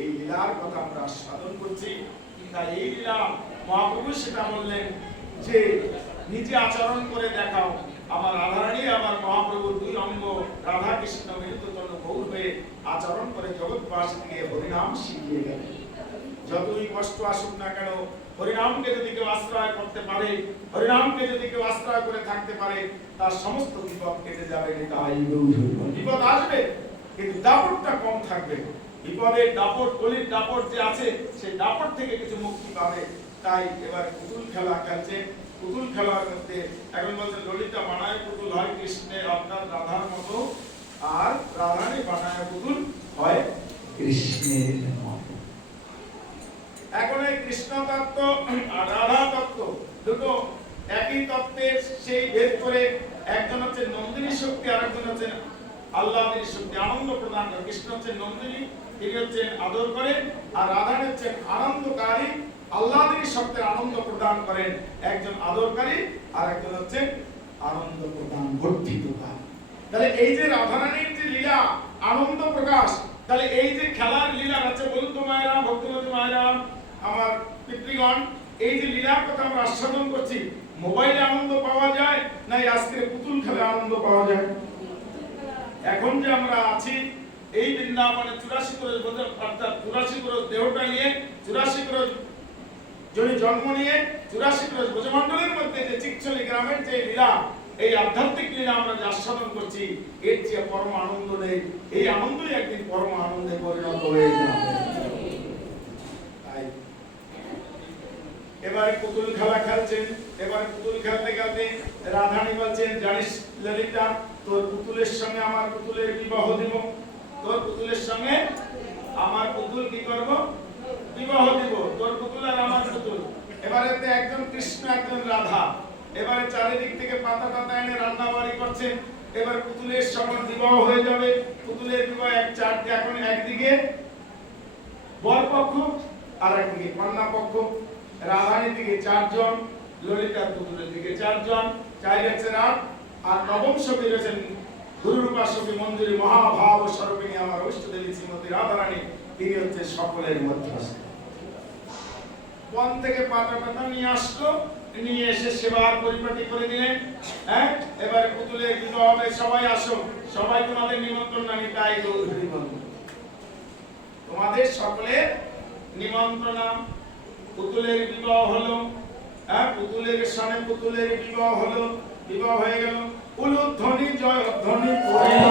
এই লীলার কথা আমরা সাধন করছি। তাই এই লীলা মহাপ্রভু সেটা বললেন যে নিজে আচরণ করে দেখাও। আমার রাধারানী, আমার মহাপ্রভুর দুই অঙ্গ রাধা কৃষ্ণ মিলিত তনু গৌর হয়ে আচরণ করে জগৎবাসীকে হরিনাম শিখিয়ে গেলেন। যতই কষ্ট আসুক না কেন, হরিনামকে যদি কেউ আশ্রয় করতে পারে, হরিনামকে যদি কেউ আশ্রয় করে থাকতে পারে, তার সমস্ত বিপদ কেটে যাবে। তাই বিপদ আসবে কিন্তু দাপটটা কম থাকবে। বিপদের দাপট, কলির দাপট যে আছে, সেই দাপট থেকে কিছু মুক্তি পাবে। তাই এবার পুতুল খেলা খেলছে। পুতুল খেলার মধ্যে এখন বলছে ললিতা বানায় পুতুল হয় কৃষ্ণের, অর্থাৎ রাধার মতো, আর রাধারানী বানায় পুতুল হয় কৃষ্ণের মতো। এখন এই কৃষ্ণ তত্ত্ব আর রাধা তত্ত্ব দুটো একই তত্ত্বের, সেই ভেদ করে একজন হচ্ছে নন্দিনী শক্তি, আর একজন হচ্ছে আহ্লাদিনী শক্তি, আনন্দ প্রদান করে। কৃষ্ণ হচ্ছে নন্দিনী, তিনি হচ্ছেন আদর করেন, আর রাধা হচ্ছেন আনন্দকারী, আহ্লাদিনী শক্তির আনন্দ প্রদান করেন। একজন আদরকারী আর একজন হচ্ছে আনন্দ প্রদান বর্ধিতকারী। তাহলে এই যে রাধারানীর যে লীলা, আনন্দ প্রকাশ, তাহলে এই যে খেলার লীলা আছে, বলুন তো মায়েরা, ভক্তিমতী মায়েরা, আমার পিতৃগণ, এই যে লীলার কথা আমরা আস্বাদন করছি, মোবাইলে আনন্দ পাওয়া যায় না আজকে পুতুল খেলে আনন্দ পাওয়া যায়? এখন যে আমরা আছি এই বৃন্দাবনে 84 ক্রোশ, অর্থাৎ 84 ক্রোশ দেহটা নিয়ে, 84 ক্রোশ জনি জন্ম নিয়ে, 84 ক্রোশ ব্রজমণ্ডলের মধ্যে যে চিকচলি গ্রামের যে লীলা, এই আধ্যাত্মিক লীলা আমরা যে আস্বাদন করছি, এর চেয়ে পরম আনন্দ নেই। এই আনন্দই একদিন পরম আনন্দে পরিণত হয়ে যাবে। তাই এবারে পুতুল খেলা খেলছেন। এবারে পুতুল খেলতে খেলতে রাধারানী বলছেন, জানিস ললিতা, তোর পুতুলের সঙ্গে আমার পুতুলের বিবাহ দিব। তোর পুতুলের সঙ্গে আমার পুতুল কি করব? বিবাহ দিব। তোর পুতুল আর আমার পুতুল। এবারে একজন কৃষ্ণ একজন রাধা। এবারে চারিদিক থেকে পাতা টাতা এনে রান্না বাড়ি করছেন। এবার পুতুলের সঙ্গে বিবাহ হয়ে যাবে। পুতুলের বিবাহ এখন একদিকে বর পক্ষ আর একদিকে কন্যা পক্ষ। রাধারানীর দিকে 4 জন, ললিতার পুতুলের দিকে 4 জন, 4 হচ্ছে রাত। আর নবম সখী রয়েছেন গুরুরূপা সখী মঞ্জুরি মহাভাব স্বরূপিণী আমার অষ্টদেবী শ্রীমতী রাধারানী। তিনি হচ্ছে সকলের মধ্যস্থ। বন থেকে পাতা পাতা নিয়ে আসলো, নিয়ে এসে সেবার পরিপাটি করে দিলেন। হ্যাঁ, এবারে পুতুলের বিবাহ হবে, সবাই আসো। সবাই তোমাদের নিমন্ত্রণ নানি, তাই গৌরী বন্ধু তোমাদের সকলের নিমন্ত্রণ। পুতুলের বিবাহ হলো। হ্যাঁ, পুতুলের সনে পুতুলের বিবাহ হলো। বিবাহ হয়ে গেল। উলুধ্বনি জয়ধ্বনি পড়িল।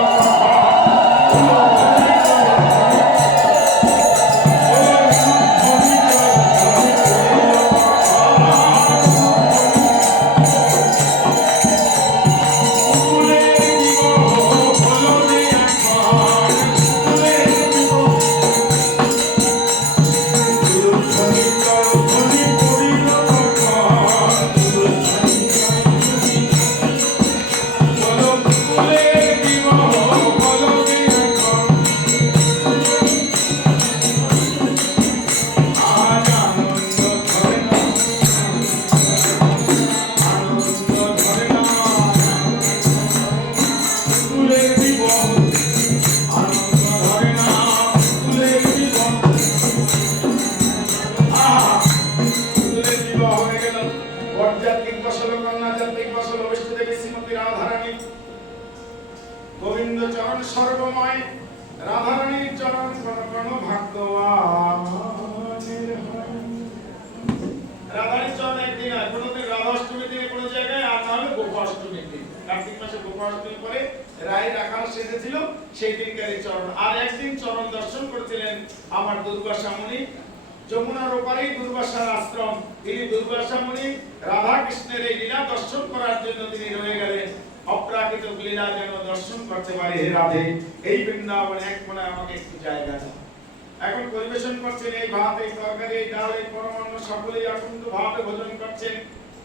গোবিন্দ চরণ সর্বময়, রাধারানীর চরণ প্রণ ভক্তবানের হয়। রাধারানীর চরণ একদিন আর কোনদিন রাধাষ্টমীর দিনে কোনো জায়গায়, আর নাহলে গোপাষ্টমীর দিন। কার্তিক মাসে গোপাষ্টমী পরে রায় রাখাল সেজেছিল, সেই দিনকারই চরণ। আর একদিন চরণ দর্শন করেছিলেন আমার দুর্বাসা মুনি। যমুনার ওপারেই দুর্বাসার আশ্রম। তিনি দুর্বাসা মুনি রাধা কৃষ্ণের এই লীলা দর্শন করার জন্য তিনি রয়ে গেলেন। অপ্রাকৃত লীলা যেন দর্শন করতে পারি। হে রাধে, এই বৃন্দাবনে এক কোণায় আমাকে একটু জায়গা দাও। এখন পরিবেশন করছেন এই ভাত, এই তরকারি, এই ডাল, এই পরমান্ন, সকলেই আনন্দ ভাবে ভোজন করছেন।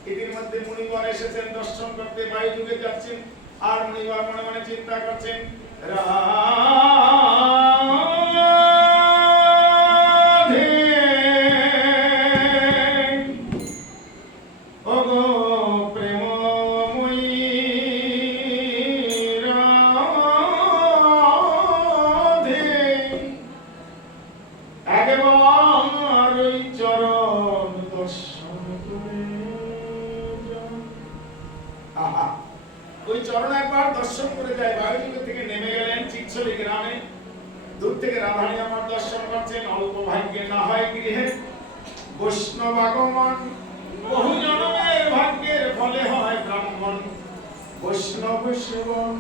এটির মধ্যে মুনিবর এসেছেন দর্শন করতে, বায়ু যুগে যাচ্ছেন। আর মুনিবর মনে মনে চিন্তা করছেন, ওই চরণ একবার দর্শন করে যায়। বায়ুযুগ থেকে নেমে গেলেন চিৎসলি গ্রামে। দূর থেকে রাধারানী আমার দর্শন করছেন। অল্প ভাগ্যে না হয় গৃহে বৈষ্ণব আগমন, বহু জন্মের ভাগ্যের ফলে হয় ব্রাহ্মণ বৈষ্ণব সেবন।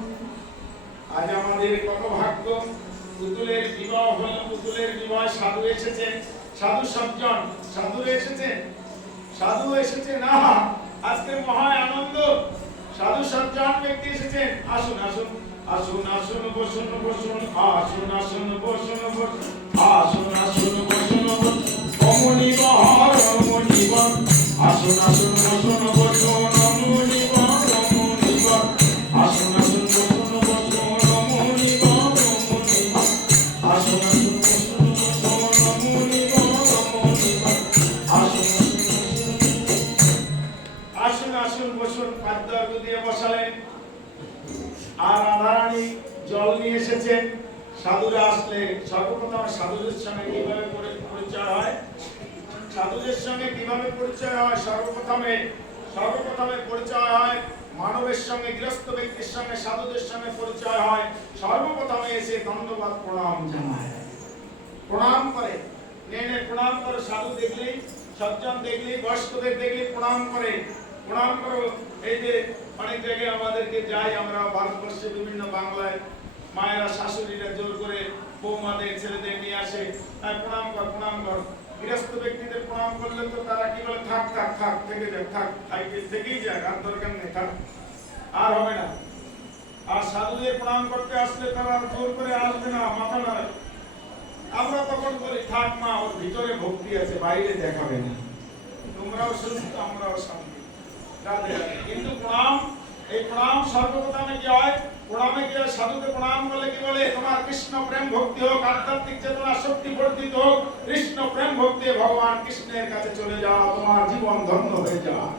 আজ আমাদের কত ভাগ্য। পুতুলের বিবাহ হল। পুতুলের বিবাহ সাধু এসেছেন, সাধু সজ্জন। সাধু এসেছেন, সাধু এসেছে না, আজকে মহা আনন্দ। সাধু সজ্জন ব্যক্তি এসেছেন। আসুন আসুন আসুন আসুন বসুন বসুন, আসুন আসুন বসুন বসুন, আসুন আসুন বসুন বসুন, অমনিবর অমনিবর, আসুন আসুন বসুন বসুন, অমনিবর অমনিবর, আসুন আসুন বসুন বসুন, অমনিবর অমনিবর, আসুন আসুন বসুন বসুন, অমনিবর অমনিবর, আসুন আসুন বসুন। খাদ্য দিয়ে বসালেন। আর রাধারানী জল নিয়ে এসেছেন। সাধুরা আসলে সর্বপ্রথম সাধুদের সঙ্গে কিভাবে পরিচয় হয়, সাধুদের সঙ্গে কিভাবে পরিচয় হয়, সর্বপ্রথমে পরিচয় হয় মানবের সঙ্গে, গৃহস্থ ব্যক্তির সঙ্গে সাধুদের সঙ্গে পরিচয় হয়। সর্বপ্রথমে এসে দণ্ডবাদ প্রণাম জানায়, প্রণাম করে। নেনে প্রণাম করে। সাধু দেখলেই, সজ্জন দেখলেই, বয়স্কদের দেখলেই প্রণাম করে। প্রণাম করো। এই যে অনেক জায়গায় আমাদেরকে যাই আমরা, ভারতবর্ষে বিভিন্ন বাংলায় মায়েরা শাশুড়িরা জোর করে বৌমাদের ছেলেদের নিয়ে আসে, প্রণাম কর প্রণাম কর। গৃহস্থ ব্যক্তিদের প্রণাম করলে তো তারা কি বলে, থাক থাক থাক থেকে যাক, থাক থেকেই যাক, আর দরকার নেই, থাক, আর হবে না। আর সাধুদের প্রণাম করতে আসলে তারা জোর করে আসবে না, মাথা নাড়ে। আমরা তখন বলি থাক মা, ওর ভিতরে ভক্তি আছে, বাইরে দেখাবে না, তোমরাও সুস্থ আমরাও শান্তি। রাধে রাধে। কিন্তু প্রণাম, এই প্রণাম সর্বপ্রথমে কি হয়? প্রণামে কি হয়? সাধুকে প্রণাম করলে কি বলে? তোমার কৃষ্ণ প্রেম ভক্তি হোক, আধ্যাত্মিক চেতনা শক্তি বর্ধিত হোক, কৃষ্ণ প্রেম ভক্তি ভগবান কৃষ্ণের কাছে চলে যাও, তোমার জীবন ধন্য হয়ে যায়।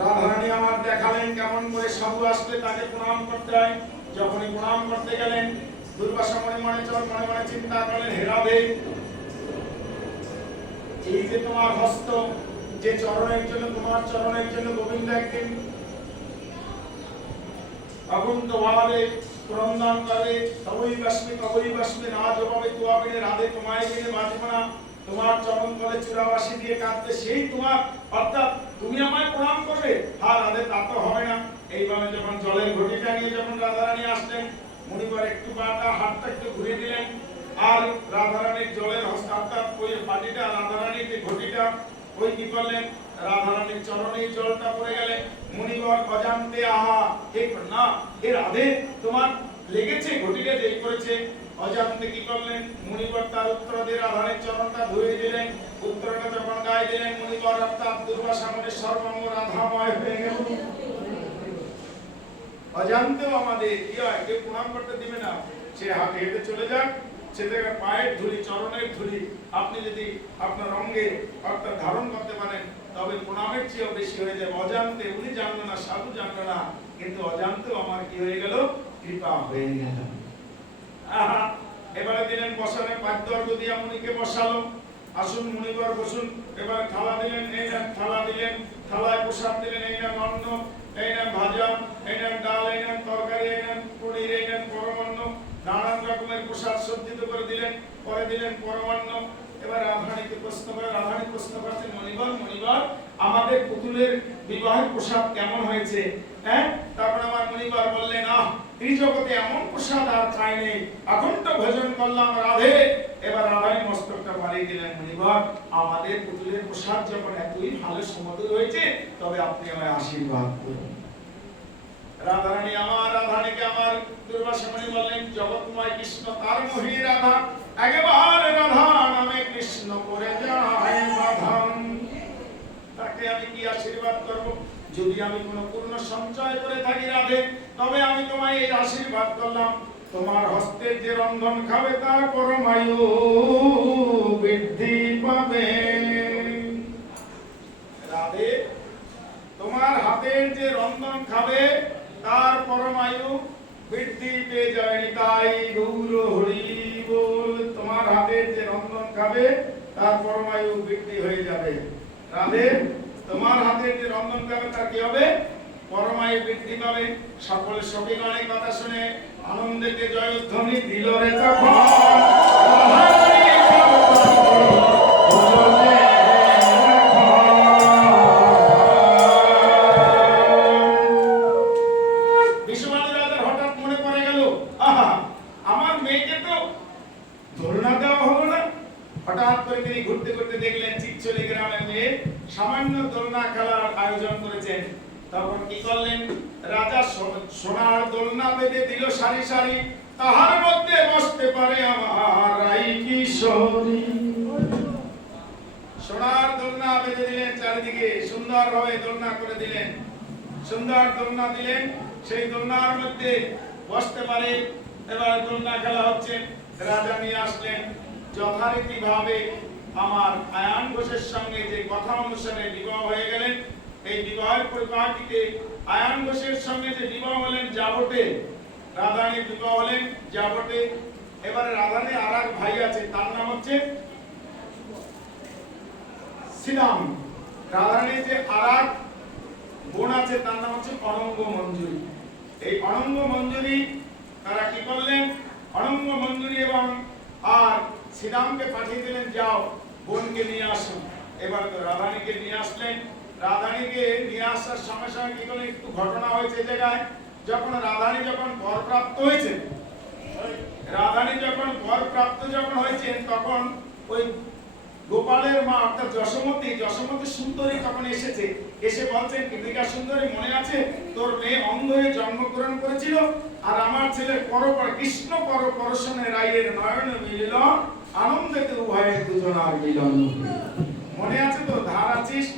রাধারানী আমার দেখালেন কেমন করে সাধু আসলে তাকে প্রণাম করতে হয়। যখনই প্রণাম করতে গেলেন, দুর্বাসা মনে মনে চিন্তা করলেন, হে রাধে, এই যে তোমার হস্ত, যে চরণের জন্য, তোমার চরণের জন্য গোবিন্দ একদিন অকুণ্ঠ ভাবে ক্রন্দন করে, তবই বাসমি না জবাবে তুয়া বিনে রাধে তোমায় বিনে বাঁচব না, তোমার চরণ তলে চূড়াবাসী দিয়ে কাঁদতে, সেই তোমার, অর্থাৎ তুমি আমায় প্রণাম করবে, হ্যাঁ রাধে, তা তো হবে না। এইভাবে যখন জলের ঘটিটা নিয়ে যখন রাধারানী আসলেন, মুনিবার একটু হাতটা একটু ঘুরে দিলেন, আর রাধারানীর জলের হস্ত, অর্থাৎ ওই বাটিটা, রাধারানীর যে ঘটিটা, ওই কি করলেন? রাধারানীর চরণে জলটা পড়ে গেলে মুনিবর অজান্তে, আহা হে না, হে রাধে, তোমার লেগেছে, ঘটিটা যেই করেছে, অজান্তে কি করলেন? মুনিবর তার উত্তর দিয়ে রাধারানীর চরণটা ধুয়ে দিলেন। উত্তরটা যখন গায়ে দিলেন, মুনিবর অর্থাৎ দুর্বাসা মুনির সর্বাঙ্গ রাধাময় হয়ে গেল। অজান্তেও আমাদের কি হয়? কেউ প্রণাম করতে দিবে না, সে হাতে হেঁটে চলে যাক, সে জায়গায় পায়ের ধুলি, চরণের ধুলি আপনি যদি আপনার অঙ্গে অর্থাৎ ধারণ করতে পারেন, তবে প্রণামের চেয়েও বেশি হয়ে যাবে। অজান্তে, উনি জানলো না, সাধু জানলো না, কিন্তু অজান্তেও আমার কি হয়ে গেল? কৃপা হয়ে গেল। এবারে দিলেন বসানে, পাদ্যর্ঘ দিয়া মুনিকে বসালো, আসুন মুনিবর বসুন। এবার থালা দিলেন, এই নেন থালা দিলেন, থালায় প্রসাদ দিলেন, এই নেন অন্ন, এই নেন ভাজা, এই নেন ডাল, এই নেন তরকারি, এই নেন পনির, এই নেন পরমান্ন, নানান রকমের প্রসাদ সজ্জিত করে দিলেন, পরে দিলেন পরমান্ন। এবার রাধারানীকে প্রশ্ন করে, রাধারানী প্রশ্ন করছেন, মনিবর আমাদের পুতুলের বিবাহের প্রসাদ কেমন হয়েছে? হ্যাঁ, তারপর আমার মনিবর বললেন, ত্রিজগতে এমন প্রসাদ আর খাই নেই, এখন তো ভোজন করলাম রাধে। এবার রাধারানী মস্তকটা বাড়িয়ে দিলেন, মনিবর আমাদের পুতুলের প্রসাদ যখন এতই ভালো সুমধুর হয়েছে, তবে আপনি আমায় আশীর্বাদ করুন। রাধারানীকে আমার দুর্বাসা মুনি বললেন, জগৎময় কৃষ্ণ তার মোহিনী রাধা, একেবারে রাধা নামে কৃষ্ণ করে যায় বাঁধন, তাকে আমি কি আশীর্বাদ করব? যদি আমি কোনো পূর্ণ সঞ্চয় করে থাকি রাধে, তবে আমি তোমায় এই আশীর্বাদ করলাম, তোমার হস্তের যে রন্ধন খাবে তার পরমায়ু বৃদ্ধি পাবে। রাধে, তোমার হাতের যে রন্ধন খাবে তার পরমায়ু বৃদ্ধি পেয়ে যাবে। তাই গৌর হরি বল, তোমার হাতের যে রন্ধন খাবে তার পরমায়ু বৃদ্ধি হয়ে যাবে। রাধে, তোমার হাতের যে রন্ধন খাবে তার কি হবে? পরমায়ু বৃদ্ধি পাবে। সকল সখীগণের কথা শুনে আনন্দেতে জয়ধ্বনি দিল রে তখন। ঘুরতে ঘুরতে দেখলেন চিকচলি গ্রামের মেয়ে সামান্য দোলনা খেলার আয়োজন করেছেন। তখন কি করলেন? রাজা সোনার দোলনা বেঁধে দিল সারি সারি, তাহার মধ্যে বসতে পারে আমার রাই কিশোরী। সোনার দোলনা বেঁধে দিলেন, চারিদিকে সুন্দর ভাবে দোলনা করে দিলেন, সুন্দর দোলনা দিলেন, সেই দোলনার মধ্যে বসতে পারে। এবার দোলনা খেলা হচ্ছে, রাজা নিয়ে আসলেন। যথারীতি ভাবে আমার আয়ান ঘোষের সঙ্গে যে কথা অনুসারে বিবাহ হয়ে গেলেন, এই বিবাহের পরিপাটিতে আয়ান ঘোষের সঙ্গে যে বিবাহ হলেন জাবটে, রাধারানীর বিবাহ হলেন জাবটে। এবারে রাধারানীর আর এক ভাই আছে, তার নাম হচ্ছে শ্রীরাম। রাধারানীর যে আর এক বোন আছে তার নাম হচ্ছে অনঙ্গ মঞ্জুরি। এই অনঙ্গ মঞ্জুরি তারা কি করলেন? অনঙ্গ মঞ্জুরি এবং আর শ্রীরামকে পাঠিয়ে দিলেন, যাও বোনকে নিয়ে আসুন। এবার তো রাধারানীকে নিয়ে আসলেন। রাধারানীকে নিয়ে আসার সঙ্গে সঙ্গে কি করলেন? একটু ঘটনা হয়েছে জায়গায়, যখন রাধারানী যখন বরপ্রাপ্ত হয়েছে, রাধারানী যখন বরপ্রাপ্ত যখন হয়েছেন, তখন ওই গোপালের মা অর্থাৎ যশোমতী সুন্দরী তখন এসেছে, এসে বলছেন কৃতিকা সুন্দরী, মনে আছে তোর মেয়ে অন্ধ হয়ে জন্মগ্রহণ করেছিল, আর আমার ছেলের কৃষ্ণ পরশনে রায়ের নয়ন মিলিল, আনন্দেতে উভয়ের দুজনার মিলন। মনে আছে তো? ধার আছিস